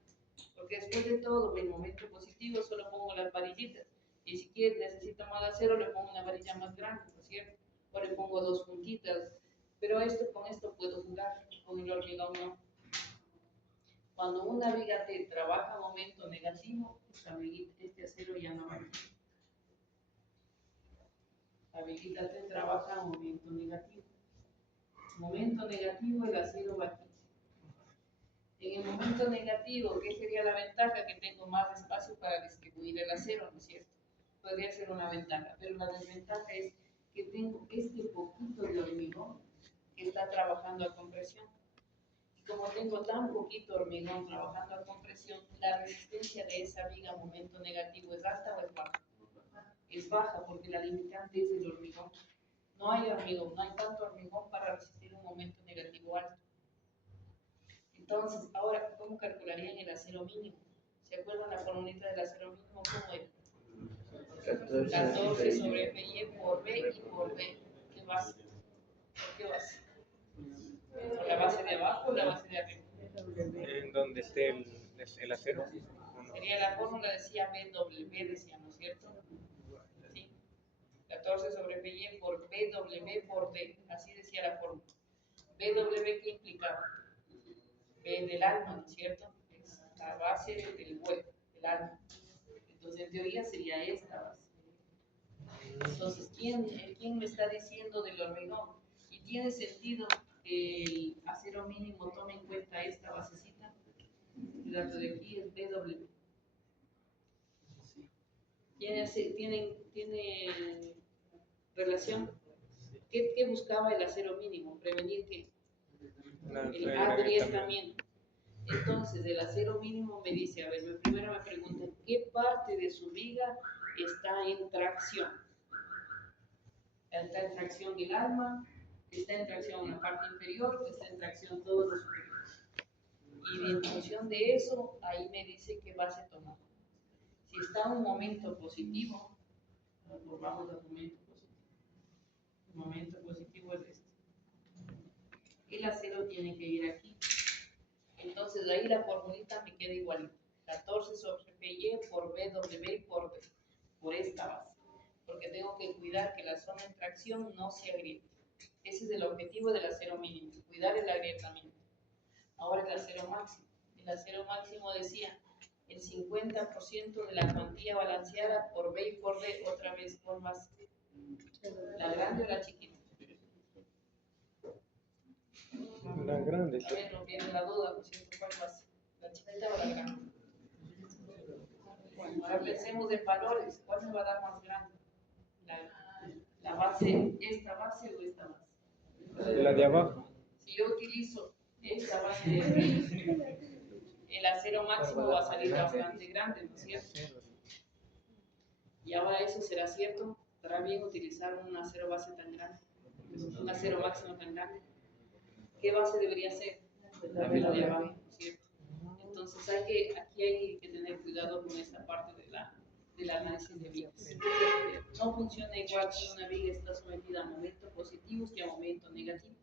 Porque después de todo, en momento positivo solo pongo las varillitas. Y si quiero, necesito más acero, le pongo una varilla más grande, ¿no es cierto? O le pongo dos puntitas. Pero con esto puedo jugar, con el hormigón no. Cuando una viga T trabaja a momento negativo, este acero ya no va. La viguita T trabaja a momento negativo. Momento negativo, el acero va aquí. En el momento negativo, ¿qué sería la ventaja? Que tengo más espacio para distribuir el acero, ¿no es cierto? Podría ser una ventaja, pero la desventaja es que tengo este poquito de hormigón que está trabajando a compresión. Y como tengo tan poquito hormigón trabajando a compresión, la resistencia de esa viga a momento negativo ¿es alta o es baja? Es baja porque la limitante es el hormigón. No hay hormigón, no hay tanto hormigón para resistir un momento negativo alto. Entonces, ahora, ¿cómo calcularían el acero mínimo? ¿Se acuerdan la formulita del acero mínimo? ¿Cómo era? 14 sobre FY por B y por B. ¿Qué base? ¿Por qué base? ¿Por la base de abajo o la base de arriba? En donde esté el acero. Sería la fórmula, decía BW, decía, ¿no es cierto? Sí. 14 sobre FY por BW por D. Así decía la fórmula. BW, ¿qué implicaba? B del alma, ¿no es cierto? Es la base del hueco, del alma. Entonces, en teoría sería esta base. Entonces, ¿quién me está diciendo del hormigón? Y tiene sentido que el acero mínimo tome en cuenta esta basecita. El dato de aquí es BW. ¿Tiene relación? ¿Qué buscaba el acero mínimo? Prevenir que el agrietamiento. Entonces, el acero mínimo me dice, a ver, primero me preguntan, ¿qué parte de su viga está en tracción? está en tracción el alma, está en tracción la parte inferior, está en tracción todos los superiores. Y en función de eso, ahí me dice qué base tomar. Si está en un momento positivo, pues vamos al momento positivo. El momento positivo es este. El acero tiene que ir aquí. Entonces ahí la formulita me queda igualita. 14 sobre PY por BW por esta base. Porque tengo que cuidar que la zona de tracción no se agriete. Ese es el objetivo del acero mínimo, cuidar el agrietamiento. Ahora el acero máximo. El acero máximo decía el 50% de la cuantía balanceada por B y por D, otra vez por base. ¿La grande o la chiquita? La grande. A ver, no viene la duda, ¿no es cierto? ¿Cuál base? ¿La chiquita o la grande? Bueno, ahora pensemos en valores. ¿Cuál me va a dar más grande? La base, ¿esta base o esta base? La de abajo. Si yo utilizo esta base de aquí, el acero máximo va a salir bastante grande, ¿no es cierto? Y ahora eso será cierto. ¿Estará bien utilizar un acero base tan grande? Un acero máximo tan grande. ¿Qué base debería ser? La de abajo, ¿no es cierto? Entonces aquí hay que tener cuidado con esta parte del análisis de vigas. No funciona igual si una viga está sometida a momentos positivos que a momentos negativos.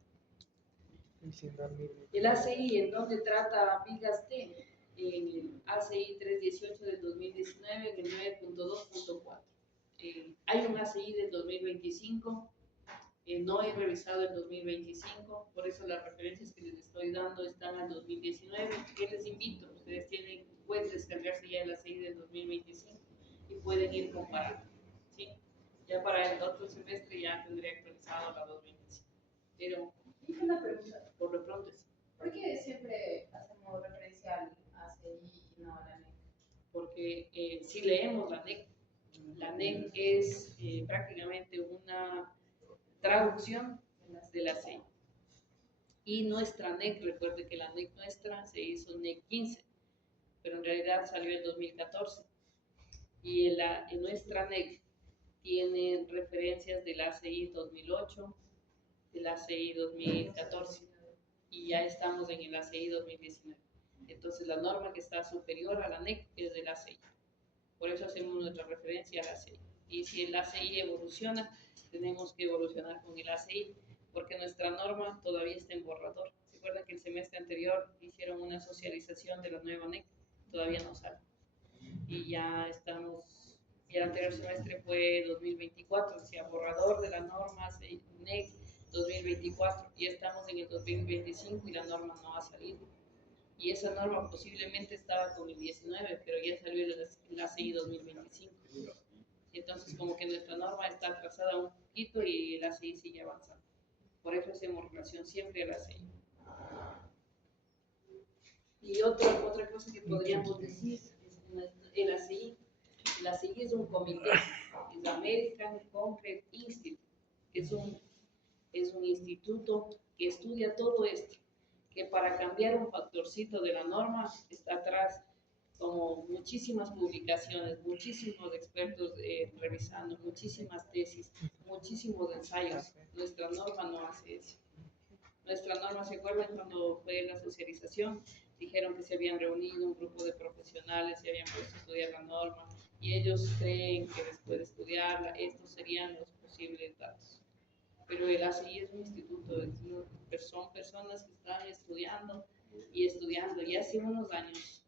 El ACI, ¿en dónde trata vigas T? En el ACI 318 del 2019, en el 9.2.4. Hay un ACI del 2025. No he revisado el 2025, por eso las referencias que les estoy dando están al 2019. ¿Qué les invito? Ustedes pueden descargarse ya el ACI del 2025 y pueden ir comparando, ¿sí? Ya para el otro semestre ya tendré actualizado la 2025. Pero, Una pregunta. por lo pronto sí. ¿Por qué siempre hacemos referencia al ACI y no a la NEC? Porque si leemos la NEC es prácticamente una traducción de la CEI. Y nuestra NEC, recuerde que la NEC nuestra se hizo NEC 15, pero en realidad salió en 2014. Y en nuestra NEC tiene referencias del ACI 2008, del ACI 2014, y ya estamos en el ACI 2019. Entonces la norma que está superior a la NEC es del ACI. Por eso hacemos nuestra referencia al ACI. Y si el ACI evoluciona, tenemos que evolucionar con el ACI, porque nuestra norma todavía está en borrador. ¿Se acuerdan que el semestre anterior hicieron una socialización de la nueva NEC? Todavía no sale. Y ya estamos, y el anterior semestre fue 2024, decía borrador de la norma NEC 2024. Ya estamos en el 2025 y la norma no ha salido. Y esa norma posiblemente estaba con el 19, pero ya salió el ACI 2025. Entonces, como que nuestra norma está atrasada un poquito y el ACI sigue avanzando. Por eso hacemos relación siempre al ACI. Y otra cosa que podríamos decir es el ACI. El ACI es un comité, es American Concrete Institute. Es un instituto que estudia todo esto, que para cambiar un factorcito de la norma está atrás como muchísimas publicaciones, muchísimos expertos revisando, muchísimas tesis, muchísimos ensayos. Nuestra norma no hace eso. Nuestra norma, ¿se acuerdan cuando fue la socialización? Dijeron que se habían reunido un grupo de profesionales, se habían puesto a estudiar la norma y ellos creen que después de estudiarla, estos serían los posibles datos. Pero el ACI es un instituto, son personas que están estudiando y estudiando. Y hace unos años,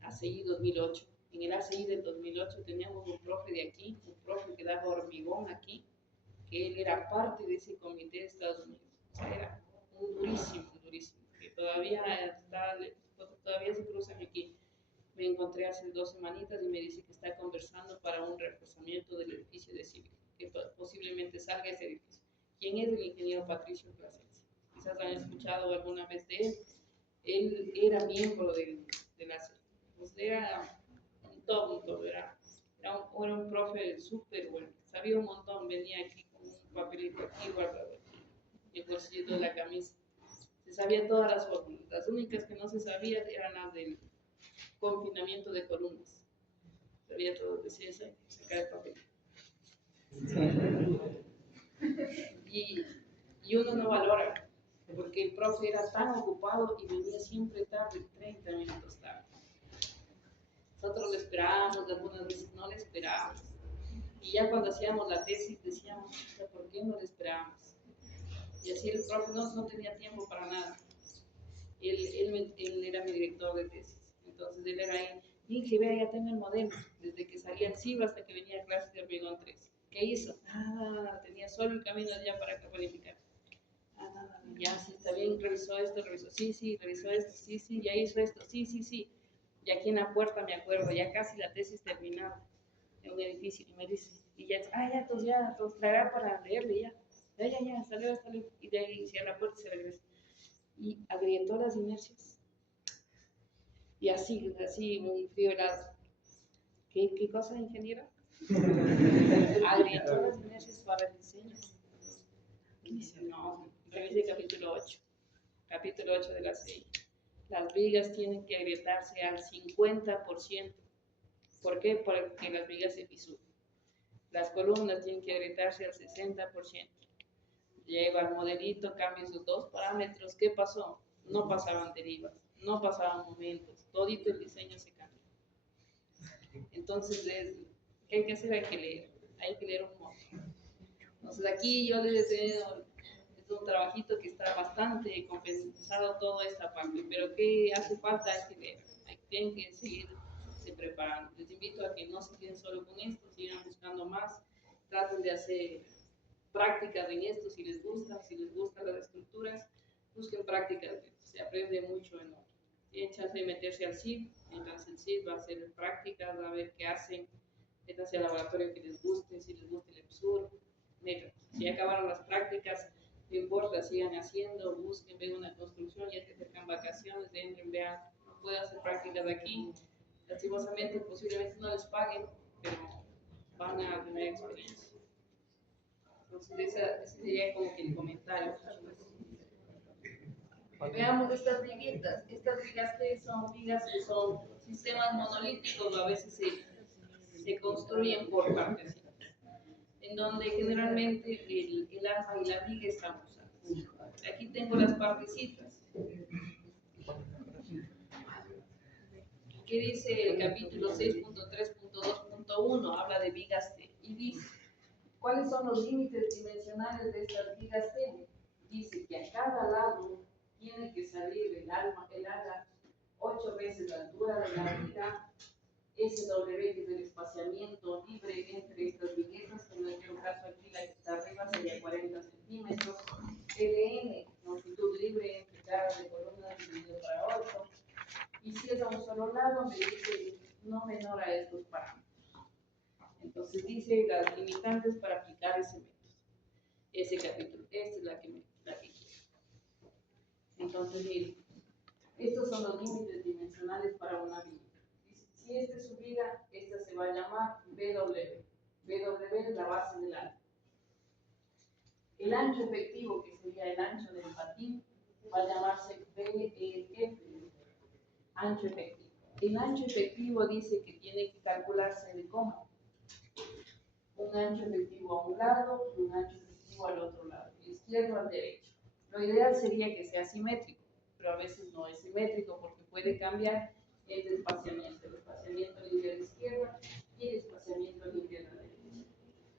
ACI 2008, en el ACI del 2008 teníamos un profe de aquí, un profe que daba hormigón aquí, que él era parte de ese comité de Estados Unidos. O sea, era un durísimo, que todavía se cruzan aquí. Me encontré hace 2 semanitas y me dice que está conversando para un reforzamiento del edificio de civil, que posiblemente salga ese edificio. ¿Quién es el ingeniero Patricio Plasencia? Quizás han escuchado alguna vez de él. Él era miembro de la CEI. Pues era todo, era un profe súper bueno. Sabía un montón, venía aquí con un papelito aquí guardado en el bolsillo de la camisa. Se sabía todas las fórmulas. Las únicas que no se sabían eran las del confinamiento de columnas. Sabía todo, decía eso, sacar el papel. uno no valora, porque el profe era tan ocupado y venía siempre tarde, 30 minutos tarde. Nosotros le esperábamos, algunas veces no le esperábamos. Y ya cuando hacíamos la tesis decíamos, ¿por qué no le esperábamos? Y así el profe no tenía tiempo para nada. Él era mi director de tesis. Entonces él era ahí, dije, vea, ya tengo el modelo. Desde que salía el CIB hasta que venía a clase de hormigón 3. ¿Qué hizo? Tenía solo el camino allá para calificar. Ya, sí, está bien, revisó esto, sí, revisó esto, sí, ya hizo esto, sí. Y aquí en la puerta me acuerdo, ya casi la tesis terminada en un edificio. Y me dice, y ya, entonces traerá para leerle ya. Ya, salió. Y de ahí cierra la puerta y se regresa. Y agrietó las inercias. Y así, un frío helado. ¿Qué cosa, ingeniero? Agrietó las inercias para el diseño. No, revise el capítulo 8. Capítulo 8 de la CI. Las vigas tienen que agrietarse al 50%. ¿Por qué? Porque las vigas se fisuran. Las columnas tienen que agrietarse al 60%. Llego al modelito, cambio esos dos parámetros. ¿Qué pasó? No pasaban derivas, no pasaban momentos. Todito el diseño se cambió. Entonces, ¿qué hay que hacer? Hay que leer un montón. Entonces, aquí yo les he tenido un trabajito que está bastante compensado toda esta parte, pero ¿qué hace falta? Hay que leer, tienen que seguirse preparando. Les invito a que no se queden solo con esto, sigan buscando más, traten de hacer prácticas en esto si les gustan las estructuras, busquen prácticas, se aprende mucho en otro. Tienen chance de meterse al CID, mientras el CID va a hacer prácticas, va a ver qué hacen, métanse al laboratorio que les guste, si les gusta el EPSUR, si ya acabaron las prácticas, no importa, sigan haciendo, busquen, ven una construcción, ya que acercan vacaciones, entren, vean, no puedo hacer prácticas de aquí, lastimosamente posiblemente no les paguen, pero van a tener experiencia. Entonces ese sería como que el comentario. Veamos estas vigas que son vigas que son sistemas monolíticos o a veces se construyen por partes, en donde generalmente el arma y la viga están usadas. Aquí tengo las partecitas. ¿Qué dice el capítulo 6.3.2.1? Habla de vigas T y dice, ¿cuáles son los límites dimensionales de estas vigas T? Dice que a cada lado tiene que salir el ala 8 veces la altura de la viga, SW, que es el espaciamiento libre entre estas viguetas, en nuestro caso aquí la que está arriba sería 40 centímetros, LN, longitud libre entre caras de columnas dividido para 8, y si es a un solo lado, me dice no menor a estos parámetros. Entonces dice las limitantes para aplicar ese método, ese capítulo. Esta es la que quiero. Entonces, miren, estos son los límites dimensionales para una viga. Si esta es su viga, esta se va a llamar BW. BW es la base del ala. El ancho efectivo, que sería el ancho del patín, va a llamarse BEF, ancho efectivo. El ancho efectivo dice que tiene que calcularse de cómo. Un ancho efectivo a un lado y un ancho efectivo al otro lado, izquierdo al derecho. Lo ideal sería que sea simétrico, pero a veces no es simétrico porque puede cambiar el espaciamiento libre a la izquierda y el espaciamiento libre a la derecha.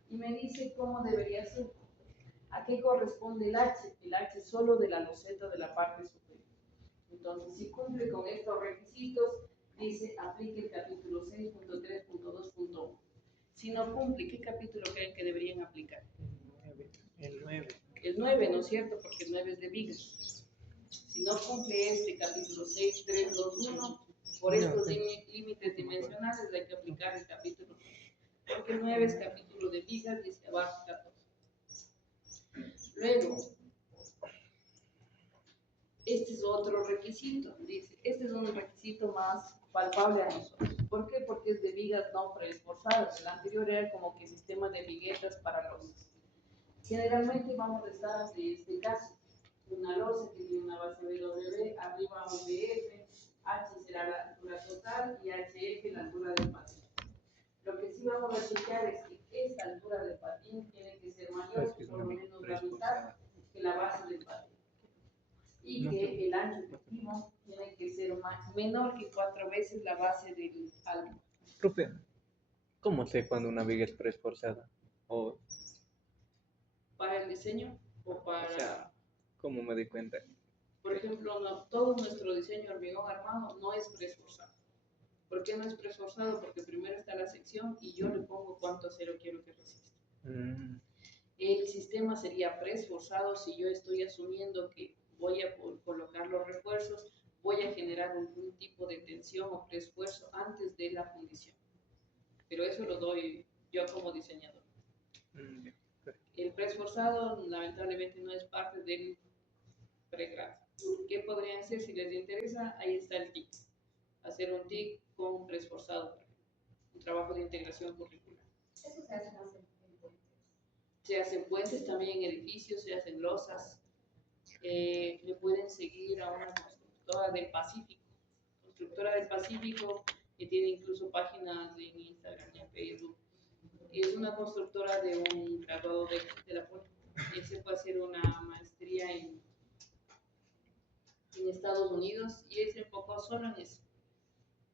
Y me dice cómo debería ser. ¿A qué corresponde el H? El H es solo de la loseta de la parte superior. Entonces, si cumple con estos requisitos, dice aplique el capítulo 6.3.2.1. Si no cumple, ¿qué capítulo creen que deberían aplicar? El 9. El 9, ¿no es cierto? Porque el 9 es de vigas. Si no cumple este capítulo 6.3.2.1, por estos límites dimensionales hay que aplicar el capítulo 9. Porque el 9 es capítulo de vigas y se abajo 14. Luego, este es otro requisito. Dice, este es un requisito más palpable a nosotros. ¿Por qué? Porque es de vigas no preesforzadas. El anterior era como que sistema de viguetas para losas. Generalmente vamos a estar ante este caso. Una losa que tiene una base BW, arriba un BF, H será la altura total y HF la altura del patín. Lo que sí vamos a chequear es que esta altura del patín tiene que ser mayor, por lo menos la mitad, que la base y que el ancho efectivo tiene que ser menor que 4 veces la base del álbum. Profe, ¿cómo sé cuando una viga es preesforzada? O Para el diseño o para, sea, ¿cómo me doy cuenta? por ejemplo, todo nuestro diseño hormigón armado no es preesforzado. ¿Por qué no es preesforzado? Porque primero está la sección y yo le pongo cuánto acero quiero que resista. El sistema sería preesforzado si yo estoy asumiendo que voy a colocar los refuerzos, voy a generar un tipo de tensión o preesfuerzo antes de la fundición. Pero eso lo doy yo como diseñador. El preesforzado lamentablemente no es parte del pregrado. ¿Qué podrían hacer si les interesa? Ahí está el TIC. Hacer un TIC con un preesforzado, un trabajo de integración curricular. Eso se hace más en puentes. Se hacen puentes también en edificios, se hacen losas. Me pueden seguir a una constructora del Pacífico. Constructora del Pacífico que tiene incluso páginas en Instagram y en Facebook. Es una constructora de un graduado de la PUC. Ese fue a hacer una maestría en Estados Unidos y él se enfocó solo en eso.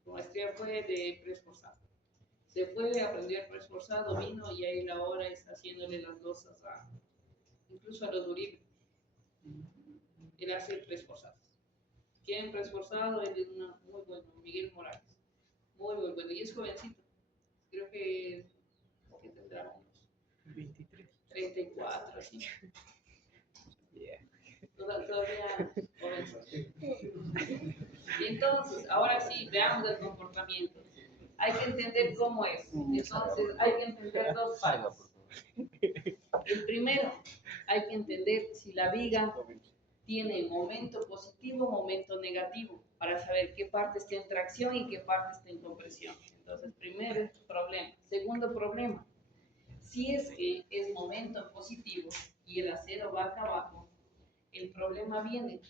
Su maestría fue de preesforzado. Se fue, aprendió el preesforzado, vino y él ahora está haciéndole las losas incluso a los Uribe. Él hace preesforzados. ¿Quién preesforzado? Él es muy bueno, Miguel Morales. Muy bueno. Y es jovencito. Creo que tendrá unos 23. 34, así. Yeah. Todavía jovencito. Y entonces, ahora sí, veamos el comportamiento. Hay que entender cómo es. Entonces, hay que entender dos partes. El primero, hay que entender si la viga tiene momento positivo o momento negativo, para saber qué parte está en tracción y qué parte está en compresión. Entonces, primero problema. Segundo problema, si es que es momento positivo y el acero va acá abajo, el problema viene,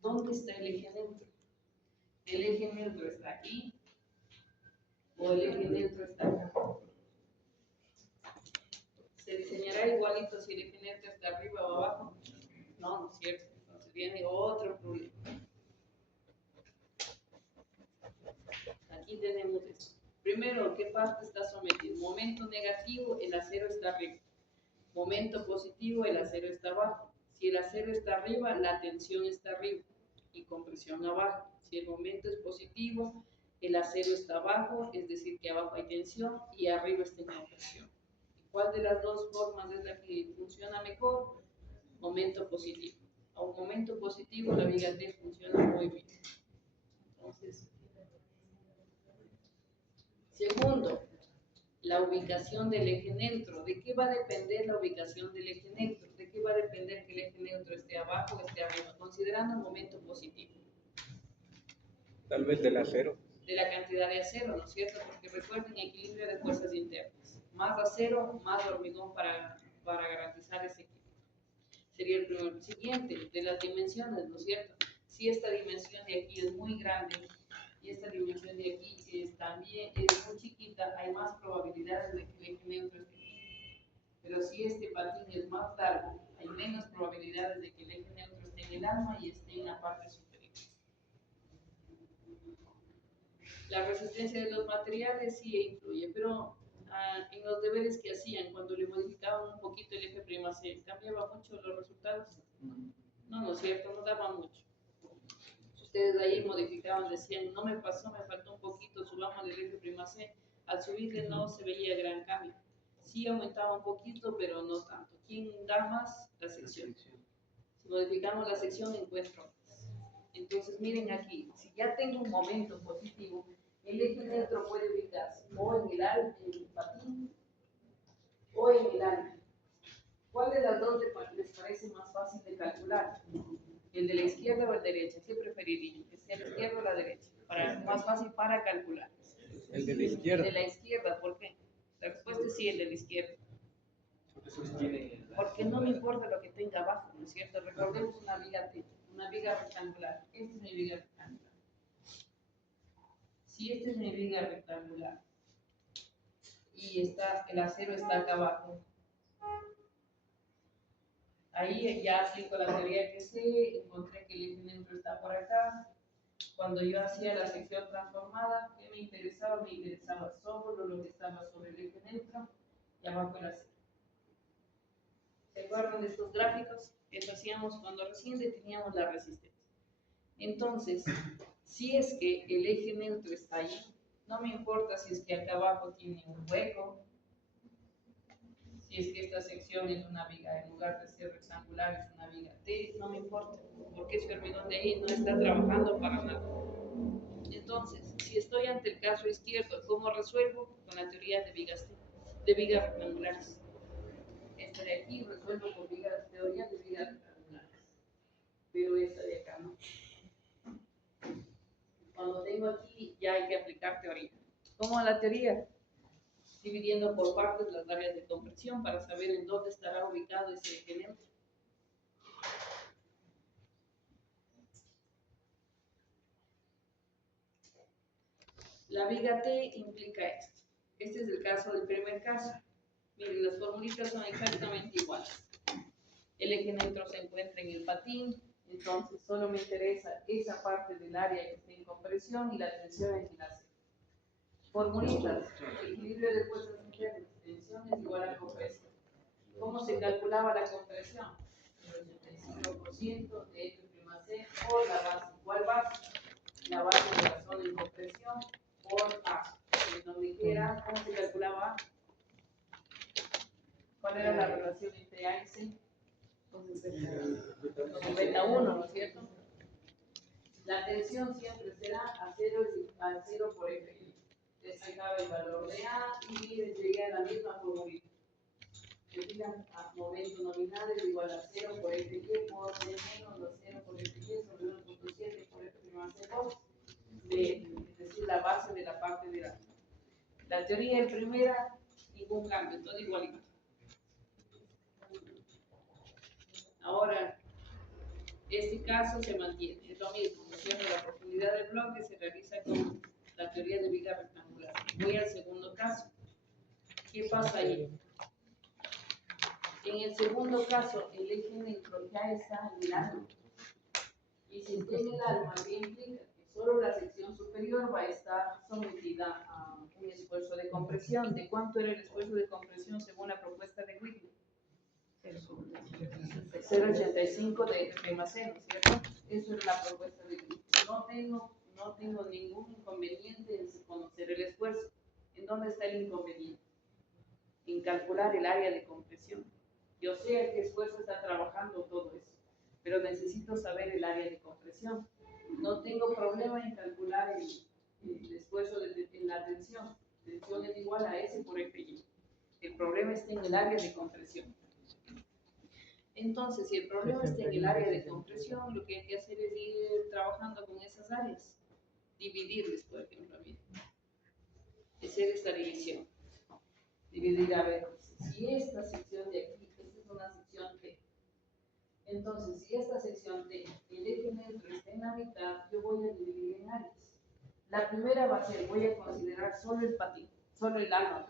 ¿dónde está el eje neutro? ¿El eje neutro está aquí o el eje neutro está acá? ¿Se diseñará igualito si el eje neutro está arriba o abajo? No, no es cierto. Entonces viene otro problema. Aquí tenemos esto. Primero, ¿qué parte está sometido? Momento negativo, el acero está arriba. Momento positivo, el acero está abajo. Si el acero está arriba, la tensión está arriba y compresión abajo. Si el momento es positivo, el acero está abajo, es decir, que abajo hay tensión y arriba está en compresión. ¿Cuál de las dos formas es la que funciona mejor? Momento positivo. A un momento positivo la viga T funciona muy bien. Entonces, segundo, la ubicación del eje neutro. ¿De qué va a depender la ubicación del eje neutro? ¿De qué va a depender que el eje neutro esté abajo o esté arriba? Considerando un momento positivo. Tal vez del acero. De la cantidad de acero, ¿no es cierto? Porque recuerden equilibrio de fuerzas internas. Más acero, más hormigón para garantizar ese equilibrio. Sería el primero. Siguiente, de las dimensiones, ¿no es cierto? Si esta dimensión de aquí es muy grande y esta dimensión de aquí también es muy chiquita, hay más probabilidades de que el eje neutro esté aquí. Pero si este patín es más largo, hay menos probabilidades de que el eje neutro esté en el alma y esté en la parte superior. La resistencia de los materiales sí influye, pero en los deberes que hacían, cuando le modificaban un poquito el eje prima C, ¿cambiaba mucho los resultados? No, no es cierto, no daba mucho. Ustedes ahí modificaban, decían, no me pasó, me faltó un poquito, subamos el eje prima C. Al subirle no se veía gran cambio. Sí aumentaba un poquito, pero no tanto. ¿Quién da más? La sección. Si modificamos la sección, encuentro más. Entonces, miren aquí, si ya tengo un momento positivo, el eje neutro puede ubicarse o en el patín o en el alma. ¿Cuál de las dos les parece más fácil de calcular? ¿El de la izquierda o el derecha? ¿Qué preferirían? ¿Que sea la izquierda o la derecha? Más fácil para calcular. El de la izquierda. El de la izquierda, ¿por qué? La respuesta es sí, el de la izquierda. Porque no me importa lo que tenga abajo, ¿no es cierto? Recordemos una viga rectangular. Esta es mi viga rectangular. Si esta es mi viga rectangular y el acero está acá abajo, Ahí ya aplico la teoría que sé, encontré que el eje neutro está por acá. Cuando yo hacía la sección transformada, ¿qué me interesaba? Me interesaba solo lo que estaba sobre el eje neutro y abajo era cero. ¿Se acuerdan de estos gráficos? Eso hacíamos cuando recién definíamos la resistencia. Entonces, si es que el eje neutro está ahí, no me importa si es que acá abajo tiene un hueco, si es que esta sección es una viga, en lugar de ser rectangular es una viga T, no me importa, porque ese hormigón de ahí no está trabajando para nada. Entonces, si estoy ante el caso izquierdo, ¿cómo resuelvo? Con la teoría de vigas T, de vigas rectangulares. Esta de aquí resuelvo con teoría de vigas rectangulares, pero esta de acá no. Cuando tengo aquí, ya hay que aplicar teoría. ¿Cómo la teoría? Dividiendo por partes las áreas de compresión para saber en dónde estará ubicado ese eje neutro. La viga T implica esto. Este es el caso del primer caso. Miren, las formulitas son exactamente iguales. El eje neutro se encuentra en el patín, entonces solo me interesa esa parte del área que está en compresión y la tensión es la C. Formulitas, equilibrio de fuerzas internas, tensión es igual a compresión. ¿Cómo se calculaba la compresión? El 85% de F prima C por la base. ¿Cuál base? La base de la zona de compresión por A. Donde quiera, ¿cómo se calculaba? ¿Cuál era la relación entre A y C? Con beta 1, ¿no es cierto? La tensión siempre será a 0 por F. Despejaba el valor de A y les llegué a la misma formulita. Se fijan, a momento nominal es igual a 0 por Fy por D menos los 0 por Fy sobre 1.7 por F prima C por D, es decir, la base de la parte de la teoría en primera, ningún cambio, todo igualito. Ahora, este caso se mantiene, es lo mismo, ¿no es cierto? La profundidad del bloque se realiza con la teoría de viga rectangular. Voy al segundo caso. ¿Qué pasa ahí? En el segundo caso, el eje neutro ya está en el alma. Y si está en el alma, ¿qué implica? Que solo la sección superior va a estar sometida a un esfuerzo de compresión. ¿De cuánto era el esfuerzo de compresión según la propuesta de Whitney? 0,85 de F prima C, ¿no es cierto? Eso es la propuesta de Whitney. No tengo ningún inconveniente en conocer el esfuerzo. ¿En dónde está el inconveniente? En calcular el área de compresión. Yo sé a qué esfuerzo está trabajando todo eso, pero necesito saber el área de compresión. No tengo problema en calcular el esfuerzo en la tensión. Tensión es igual a S por Fy. El problema está en el área de compresión. Entonces, si el problema está en el área de compresión, lo que hay que hacer es ir trabajando con esas áreas. Dividirles, por ejemplo, hacer esta división. Dividir, a ver, si esta sección de aquí, esta es una sección T. Entonces, si esta sección T, el eje neutro está en la mitad, yo voy a dividir en áreas. La primera va a ser, voy a considerar solo el patín, solo el alma,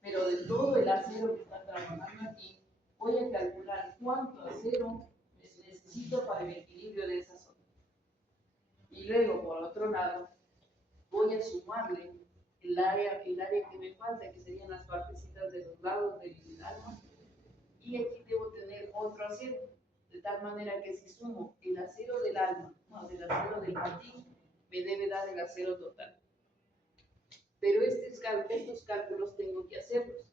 pero de todo el acero que está trabajando aquí, voy a calcular cuánto acero necesito para el equilibrio de esa zona. Y luego, por otro lado, voy a sumarle el área que me falta, que serían las partecitas de los lados del alma, y aquí debo tener otro acero, de tal manera que si sumo el acero del alma, no, del acero del patín, me debe dar el acero total. Pero estos cálculos tengo que hacerlos,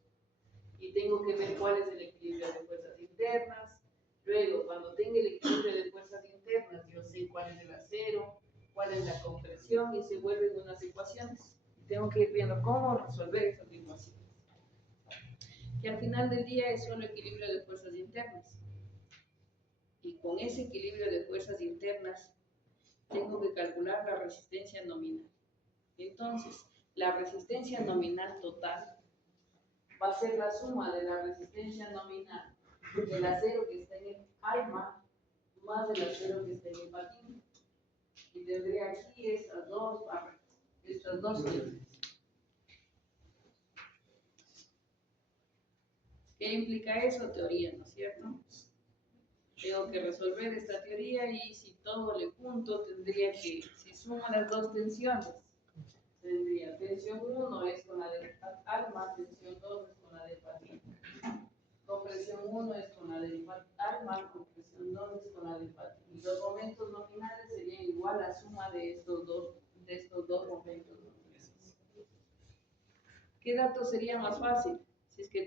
y tengo que ver cuál es el equilibrio de fuerzas internas. Luego, cuando tenga el equilibrio de fuerzas internas, yo sé cuál es el acero, cuál es la compresión, y se vuelven unas ecuaciones. Tengo que ir viendo cómo resolver esas ecuaciones. Que al final del día es solo equilibrio de fuerzas internas. Y con ese equilibrio de fuerzas internas, tengo que calcular la resistencia nominal. Entonces, la resistencia nominal total va a ser la suma de la resistencia nominal del acero que está en el alma más del acero que está en el patín. Y tendré aquí estas dos barras. Estas dos líneas. ¿Qué implica eso? Teoría, ¿no es cierto? Tengo que resolver esta teoría y si todo le junto, tendría que, si sumo las dos tensiones, tendría tensión 1 es con la del alma, tensión 2 es con la del paciente. Compresión 1 es con la del alma, compresión 2 es con la del paciente. Y los momentos nominales serían igual a suma de estos dos momentos nominales. ¿Qué dato sería más fácil? Si es que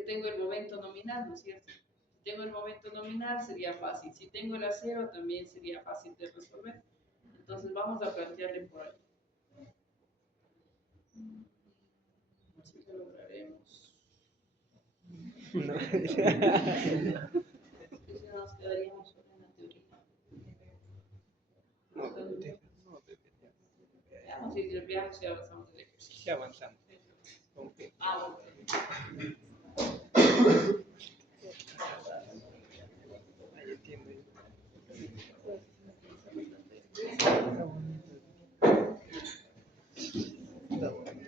tengo el momento nominal, ¿no es cierto? Si tengo el momento nominal sería fácil. Si tengo el acero también sería fácil de resolver. Entonces vamos a plantearle por ahí. Así que lograremos. No. Es que si no nos quedaríamos solo en la teoría. Veamos si avanzamos el ejercicio. Ya avanzamos. ¿Con qué? Ah, Ahí entiendo. Está bonito.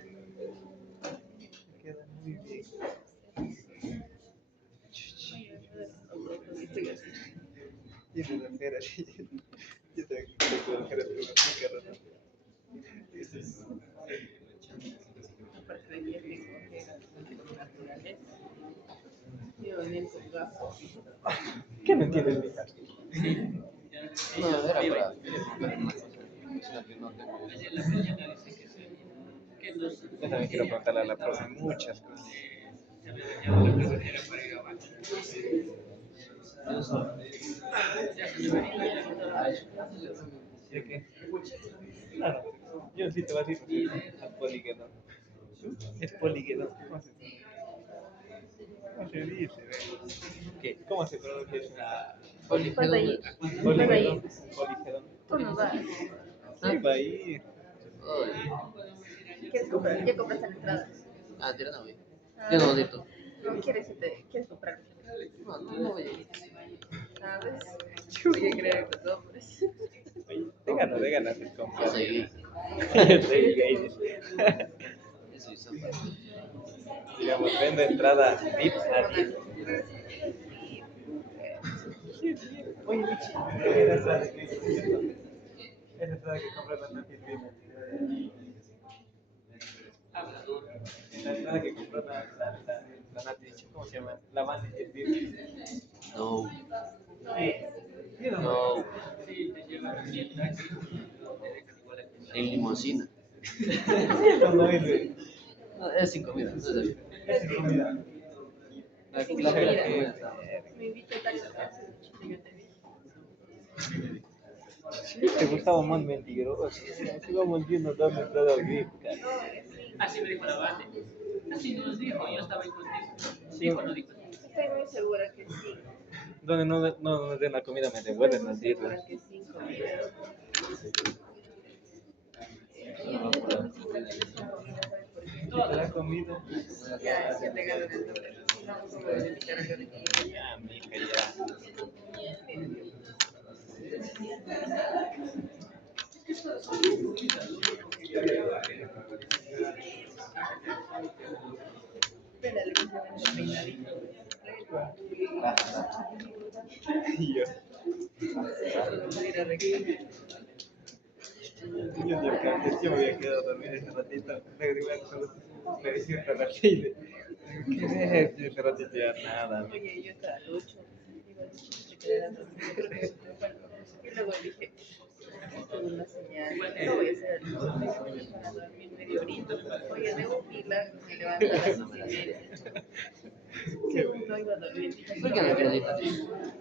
Queda muy bien. Tiene la cera así. Yo también quiero coger el azúcar, ¿no? Aparte de que tengo naturales, yo venía con gafas. ¿Qué no entiendes, mija? No, era para comprar una cosa que no tengo. Yo también quiero preguntarle a la profe muchas cosas. ¿De qué? Claro, yo sí te voy a decir al polígono. Es polígono. ¿Cómo se dice? ¿Qué? ¿Cómo se pronuncia eso? Polígono. Polígono. Tú no vas. Sí, va a ir. ¿Quieres comprar? ¿Ya compraste la entrada? Ah, tira no voy. Yo no bonito. No, ¿quieres comprar? No voy a ir. ¿Sabes? Yo voy a creer en los hombres. De ganas de comprar. Soy gay. Soy gay. Yo soy sopa. Digamos, vendo entrada VIP. Oye, Michi, esa entrada que esa entrada que compras la Nati VIP. La entrada que compró la Nati, ¿cómo se llama? La van es VIP. No. ¿Sí o no? No. En limusina. Eso no es de... No, es sin comida. No es de Es de comida. la Sin comida comida. está. Me invitó a tal casa, yo te vi. Te gustaba más mentiroso. Si vamos viendo dando entrada al VIP. Así me dijo la base. Así nos dijo, yo estaba ahí contigo. Dijo, no dijo. Estoy muy segura que sí. Donde no nos den la comida me devuelven las Segura birras. que sí, comida. La comida. Ya, se te ganó el nombre. No, como de invitar a Gaby. Ya, mija, ya. Espérale, que se ven el peinadito. Y yo. Solo pudiera reclamar. Yo ni alcancé, yo me había quedado a dormir ese ratito. Me despierta a las 6. ¿Qué ves? Y ese ratito ya nada. Oye, yo estaba lucho. Digo, se quedarán dormidos. Y luego dije, esto es una señal. No voy a hacer el para dormir media horita. Oye, de un milagro me levanto a las 6:30. No iba a dormir. Dije, ¿Por qué no quieres ir?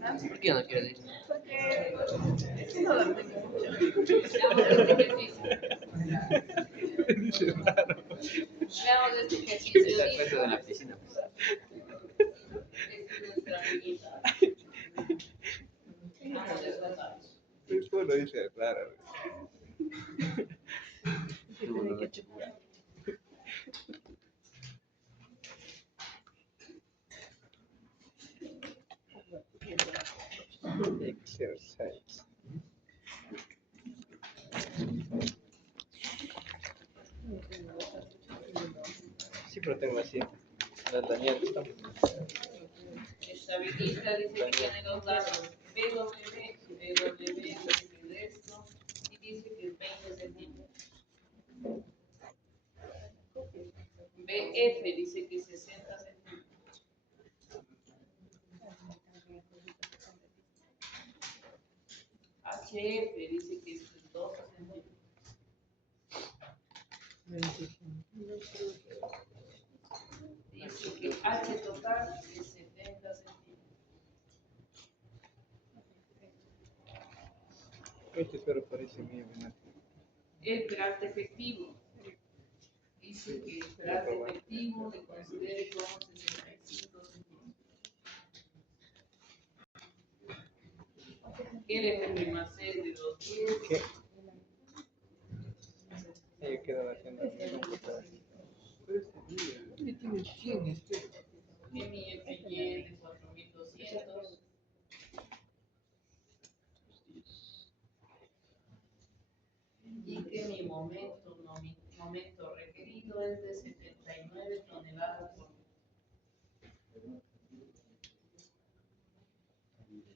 ¿Ah? ¿Por qué no quieres ir? Porque no dormí mucho. Dice raro. Veamos este ejercicio. Es la clase de la piscina. Esta es nuestra amiguita. Vamos desplazados. Tú lo dices raro. Tuvo una noche. Exercise. Sí, pero tengo así. Las dañadas están. Estabiliza, dice que tiene dos lados. BW dice que es esto y dice que es 20 centímetros. BF dice que es 60 centímetros. HF dice que es 12 centímetros. Dice que H total es 70 centímetros. Este pero parece mío, ¿no? El peralte efectivo. Dice que el peralte efectivo le considere como 65 centímetros. El F'(C) de 210. ¿Qué? Ella quedaba haciendo así. MFY de 4200. Y que mi momento requerido es de 79 toneladas por minuto.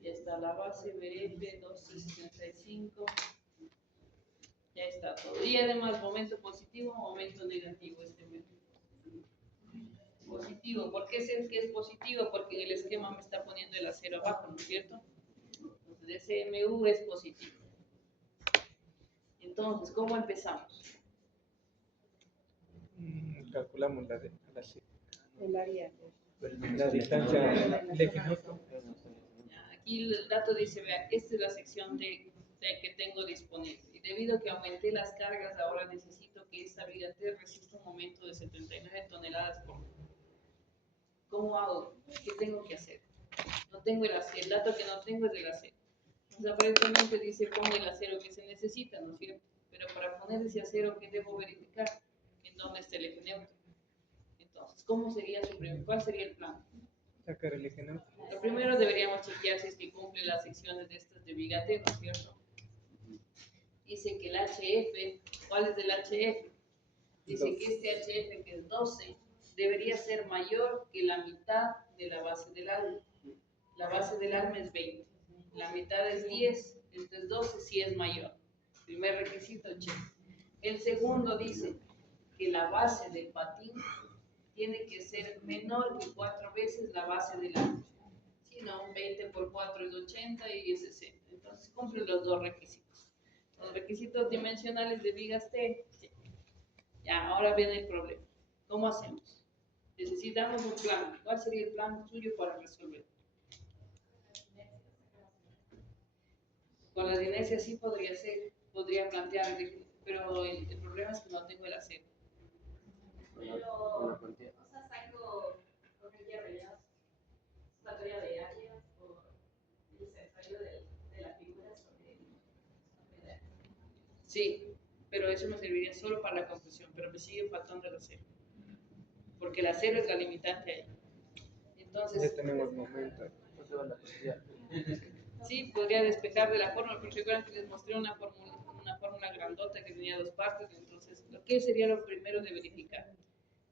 Ya está la base BF 265. Ya está todo. Y además, momento positivo, momento negativo. Este método. Positivo. ¿Por qué sé que es positivo? Porque en el esquema me está poniendo el acero abajo, ¿no es cierto? Entonces, ese MU es positivo. Entonces, ¿cómo empezamos? Calculamos El área. la distancia del eje neutro. Aquí el dato dice, vea, esta es la sección de que tengo disponible. Y debido a que aumenté las cargas, ahora necesito que esta viga T resista un momento de 79 toneladas por minuto. ¿Cómo hago? ¿Qué tengo que hacer? No tengo el acero. El dato que no tengo es el acero. Entonces, aparentemente dice, pongo el acero que se necesita, ¿no es cierto? Pero para poner ese acero, ¿qué debo verificar? ¿En dónde está el eje neutro? Entonces, ¿cuál sería el plan? Sacar el eje neutro. Lo primero deberíamos chequear si es que cumple las secciones de estas de viga T, ¿no es cierto? Dice que el HF, ¿cuál es el HF? Dice que este HF, que es 12, debería ser mayor que la mitad de la base del arma. La base del arma es 20. La mitad es 10, esto es 12, si es mayor. Primer requisito, check. El segundo dice que la base del patín tiene que ser menor que 4 veces la base del arma. Si no, 20 por 4 es 80 y es 60. Entonces cumple los dos requisitos. Los requisitos dimensionales de vigas T. Ya, ahora viene el problema. ¿Cómo hacemos? Necesitamos un plan. ¿Cuál sería el plan suyo para resolver? Con la inercia sí podría plantear, pero el problema es que no tengo el acero. Pero, o sea, saco con el hierro ya, la teoría de áreas o el ensayo de la figura sobre Sí, pero eso me serviría solo para la conclusión, pero me sigue faltando el acero. Porque el acero es la limitante ahí. Entonces, Ya tenemos momento. sí, podría despejar de la fórmula, pero recuerden que les mostré una fórmula grandota que tenía dos partes. Entonces, ¿qué sería lo primero de verificar?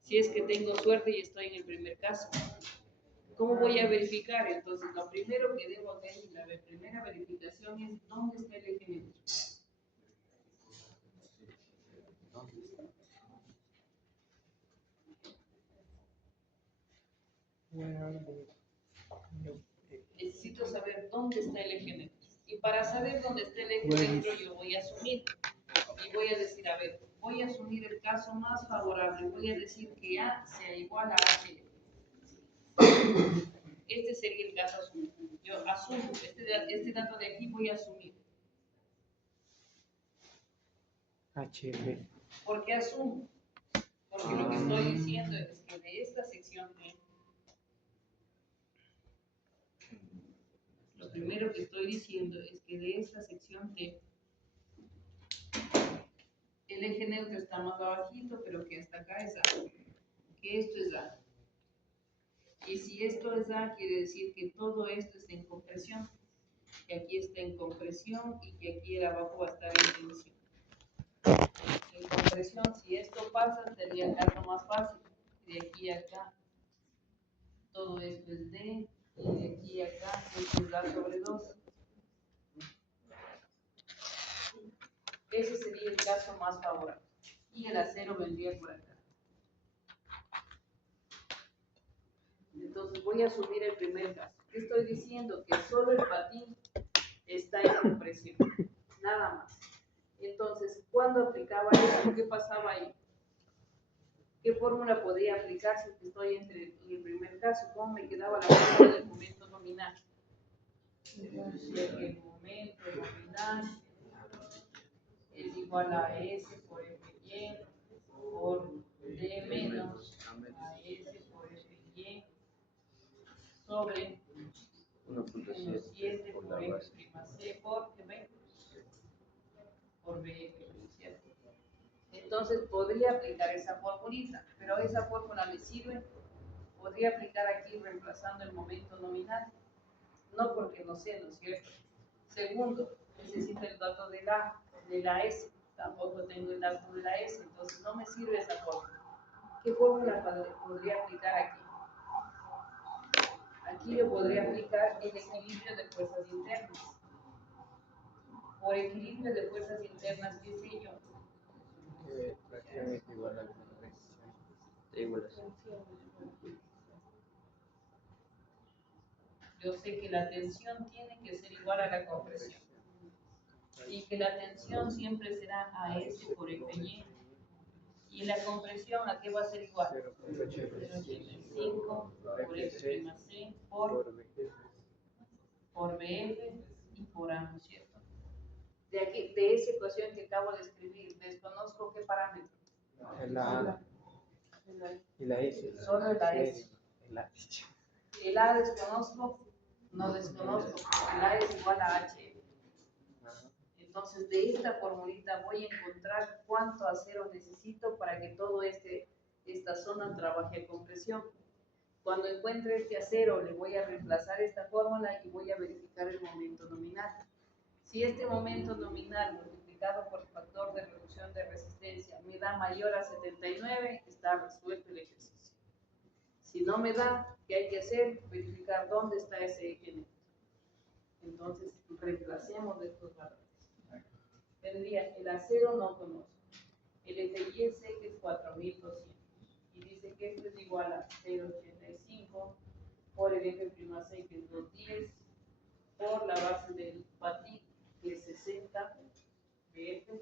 Si es que tengo suerte y estoy en el primer caso. ¿Cómo voy a verificar? Entonces, lo primero que debo hacer, la primera verificación es ¿dónde está el eje neutro? Necesito saber dónde está el eje neutro. Y para saber dónde está el eje neutro, yo voy a asumir. Y voy a decir, a ver, voy a asumir el caso más favorable. Voy a decir que A sea igual a H. Este sería el caso asumido. Yo asumo, este dato de aquí voy a asumir. HF. ¿Por qué asumo? Porque lo que estoy diciendo es que de esta sección T, lo primero que estoy diciendo es que de esta sección T, el eje neutro está más abajito, pero que hasta acá es A. Que esto es A. Y si esto es A, quiere decir que todo esto está en compresión. Que aquí está en compresión y que aquí el abajo va a estar en tensión. En compresión, si esto pasa, sería el caso más fácil. De aquí a acá, todo esto es D Y de aquí a acá, esto es A sobre 2. Ese sería el caso más favorable. Y el acero vendría por acá. Entonces voy a asumir el primer caso. ¿Qué estoy diciendo? Que solo el patín está en compresión. Nada más. Entonces, ¿cuándo aplicaba eso? ¿Qué pasaba ahí? ¿Qué fórmula podría aplicarse si estoy en el primer caso? ¿Cómo me quedaba la fórmula del momento nominal? Decía que el momento nominal es igual a S por Fy por D menos a S por Fy sobre 1.7 por X prima C por B por BF, ¿cierto? Entonces podría aplicar esa formulita, pero esa fórmula me sirve. Podría aplicar aquí reemplazando el momento nominal. No porque no sé, ¿no es cierto? Segundo, necesito el dato de la S. Tampoco tengo el dato de la S, entonces no me sirve esa fórmula. ¿Qué fórmula podría aplicar aquí? Aquí yo podría aplicar el equilibrio de fuerzas internas. Por equilibrio de fuerzas internas, ¿qué sé yo? Que la acción es igual a la resistencia. Igual así. Yo sé que la tensión tiene que ser igual a la compresión. Y que la tensión siempre será AS por Fy. Y la compresión, ¿a qué va a ser igual? 0.85 por X prima C por BF y por A, ¿no es cierto? De aquí, de esa ecuación que acabo de escribir, desconozco qué parámetro. La A y la S. Solo la S. El A desconozco, no desconozco, el A es igual a HF. Entonces, de esta formulita voy a encontrar cuánto acero necesito para que todo esta zona trabaje a compresión. Cuando encuentre este acero, le voy a reemplazar esta fórmula y voy a verificar el momento nominal. Si este momento nominal multiplicado por el factor de reducción de resistencia me da mayor a 79, está resuelto el ejercicio. Si no me da, ¿qué hay que hacer? Verificar dónde está ese eje neutro. Entonces, reemplacemos estos valores. Tendría el acero no conozco. El Fy sé que es 4200. Y dice que esto es igual a 0.85 por el F' C que es 210 por la base del patín que es 60 BF. Esto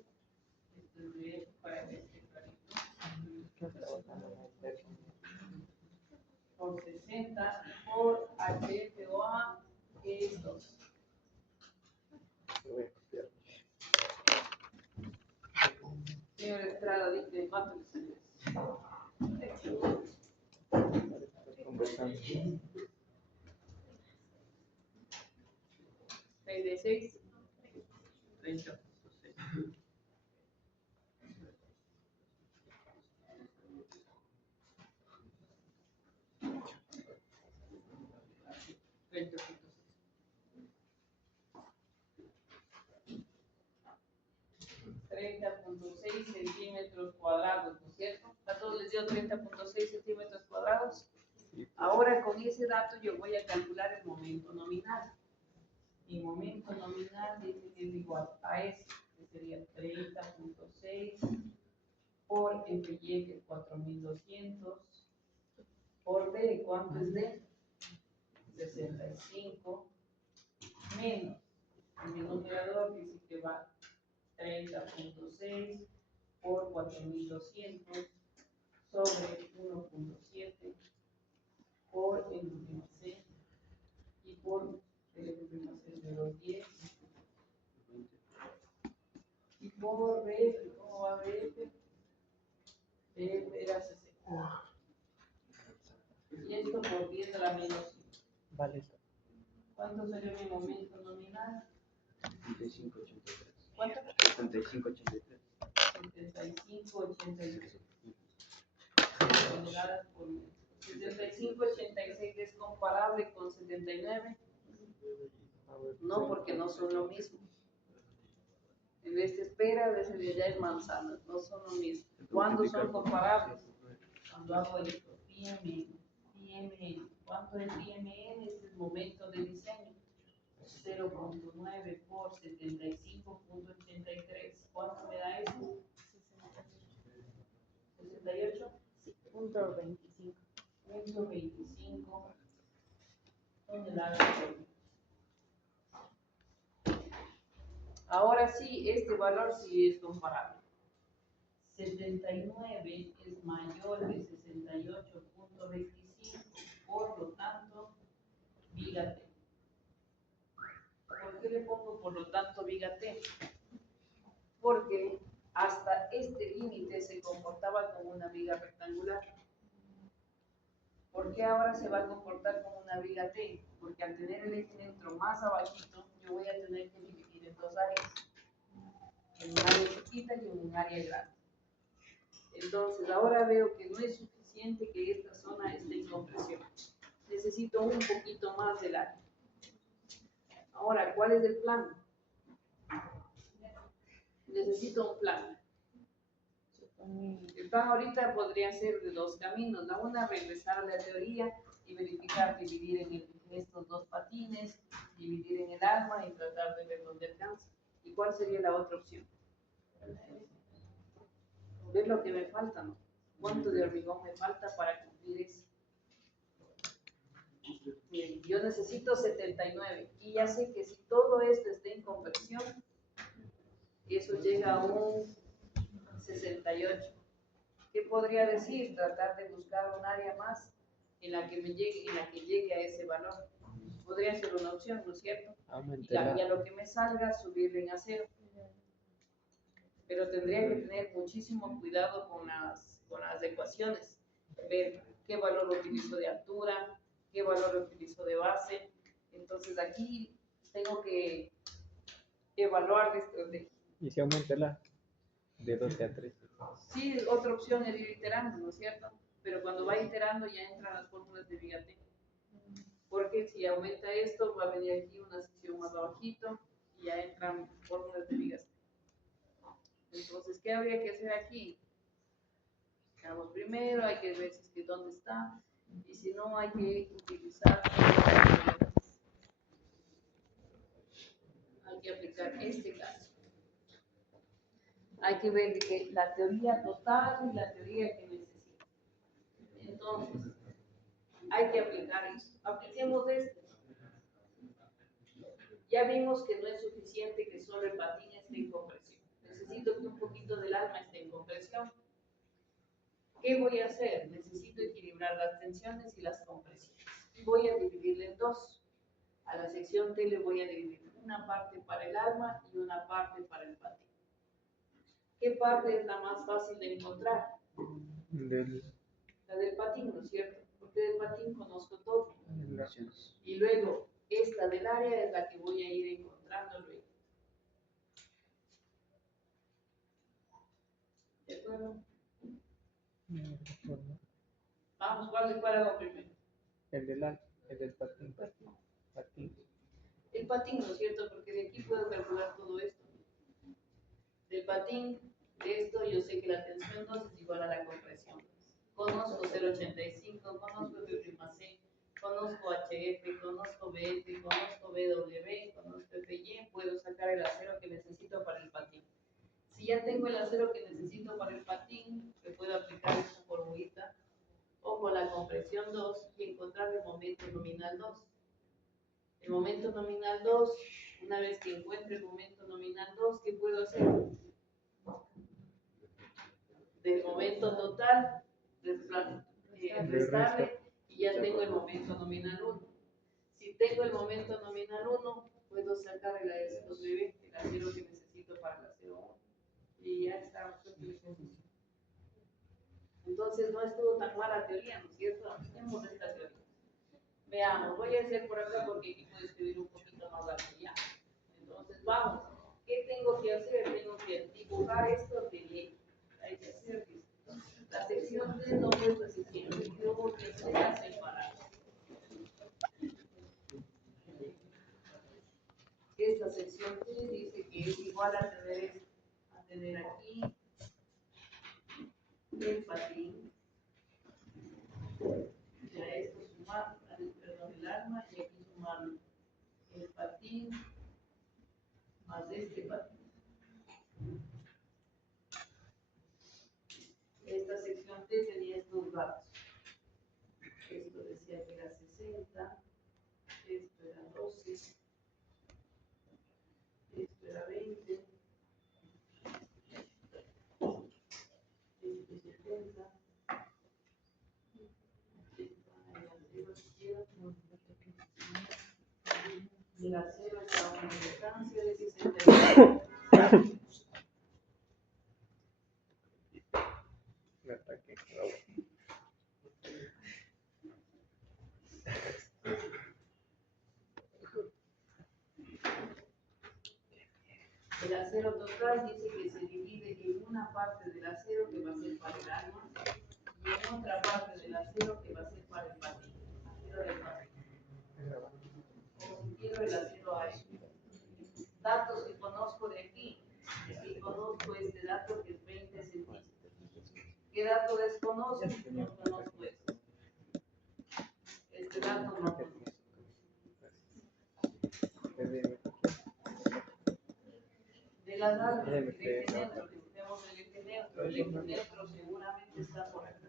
es BF para que esté clarito. Por 60 por HFOA que es 2. Señor Estrada, dice, ¿cuánto le sale? 6 de 6, 30. 30.6 centímetros cuadrados, ¿no es cierto? A todos les dio 30.6 centímetros cuadrados. Ahora con ese dato yo voy a calcular el momento nominal. Mi momento nominal dice que es igual a S, que sería 30.6 por Fy, que es 4200, por D, ¿cuánto es D? 65 menos el denominador dice que va 30.6 por 4200 sobre 1.7 por el último C y por el último C de 210 y por BF. ¿Cómo va BF? BF era 60 y esto por 10 a la menos 5. Vale. ¿Cuánto salió mi momento nominal? 75.83. ¿Cuánto? 75.83. 75.86 toneladas por metro. 75.86 es comparable con 79. No, porque no son lo mismo. En este espera, a veces de allá es manzana, no son lo mismo. ¿Cuándo son comparables? Cuando hago el PMN. ¿Cuánto es PMN? Este es momento de diseño. 0.9 por 75.83. ¿Cuánto me da eso? 68. Punto 25. Punto 25 toneladas. Ahora sí, este valor sí es comparable. 79 es mayor de 68.25, por lo tanto, viga T. ¿Por qué le pongo por lo tanto viga T? Porque hasta este límite se comportaba como una viga rectangular. ¿Por qué ahora se va a comportar como una viga T? Porque al tener el eje neutro más abajito, yo voy a tener que dividir en dos áreas. En un área chiquita y en un área grande. Entonces, ahora veo que no es suficiente que esta zona esté en compresión. Necesito un poquito más del área. Ahora, ¿cuál es el plan? Necesito un plan. El plan ahorita podría ser de dos caminos. La una, regresar a la teoría y verificar, dividir en estos dos patines, dividir en el arma y tratar de ver dónde alcanza. ¿Y cuál sería la otra opción? Ver lo que me falta, ¿no? ¿Cuánto de hormigón me falta para cumplir eso? Bien, yo necesito 79 y ya sé que si todo esto está en compresión, eso llega a un 68. ¿Qué podría decir? Tratar de buscar un área más en la que llegue a ese valor. Podría ser una opción, ¿no es cierto? Y a lo que me salga, subirle en acero. Pero tendría que tener muchísimo cuidado con las ecuaciones. Ver qué valor utilizo de altura, qué valor utilizo de base. Entonces aquí tengo que evaluar la estrategia. Y se aumenta la de 12 a 13. Sí, otra opción es ir iterando, ¿no es cierto? Pero cuando va iterando ya entran las fórmulas de Vigaté. Porque si aumenta esto, va a venir aquí una sección más abajito y ya entran fórmulas de Vigaté. Entonces, ¿qué habría que hacer aquí? Buscamos primero, hay que ver si es que dónde está, y si no, hay que utilizar, hay que aplicar este caso. Hay que ver que la teoría total y la teoría que necesita. Entonces, hay que aplicar esto. Apliquemos esto. Ya vimos que no es suficiente que solo el patín esté en compresión. Necesito que un poquito del alma esté en compresión. ¿Qué voy a hacer? Necesito equilibrar las tensiones y las compresiones. Voy a dividirla en dos. A la sección T le voy a dividir una parte para el alma y una parte para el patín. ¿Qué parte es la más fácil de encontrar? La del patín, ¿no es cierto? Porque del patín conozco todo. Y luego, esta del área es la que voy a ir encontrando luego. ¿De acuerdo? Vamos, ¿cuál hago primero? El del patín. El patín, ¿no es cierto? Porque de aquí puedo calcular todo esto. Del patín, de esto, yo sé que la tensión 2 es igual a la compresión. Conozco 0.85, conozco F'C, conozco HF, conozco BF, conozco BW, conozco FY, puedo sacar el acero que necesito para el patín. Si ya tengo el acero que necesito para el patín, le puedo aplicar esta formulita, o con la compresión 2 y encontrar el momento nominal 2. El momento nominal 2, una vez que encuentre el momento nominal 2, ¿qué puedo hacer? Del momento total, restarle y ya tengo el momento nominal 1. Si tengo el momento nominal 1, puedo sacar el ASW, el acero que necesito para la 01. Y ya está resuelto el ejercicio. Entonces no estuvo tan mala teoría, ¿no es cierto? Tenemos esta teoría. Veamos, voy a hacer por acá porque aquí puedo escribir un poquito más alto ya. Entonces vamos, ¿qué tengo que hacer? Tengo que dibujar esto de ley. Hay que hacer esto. La sección de no es la sección de luego que sea separada. Esta sección T dice que es igual a tener aquí el patín, ya esto sumar, perdón, el arma y aquí el patín más este patín. Esta sección T tenía estos datos. Esto decía que era 60, esto era 12, esto era 20, este 70, y la 0 está a una distancia de 60. Me ataque. Ah, El acero total dice que se divide en una parte del acero que va a ser para el arma y en otra parte del acero que va a ser para el patín. Acero del patín. O si quiero el acero a datos que conozco de aquí, y conozco este dato que es 20 centímetros. ¿Qué dato desconozco? No conozco este. Este dato no conozco. De las armas, el eje neutro, que tenemos el eje neutro seguramente está por acá.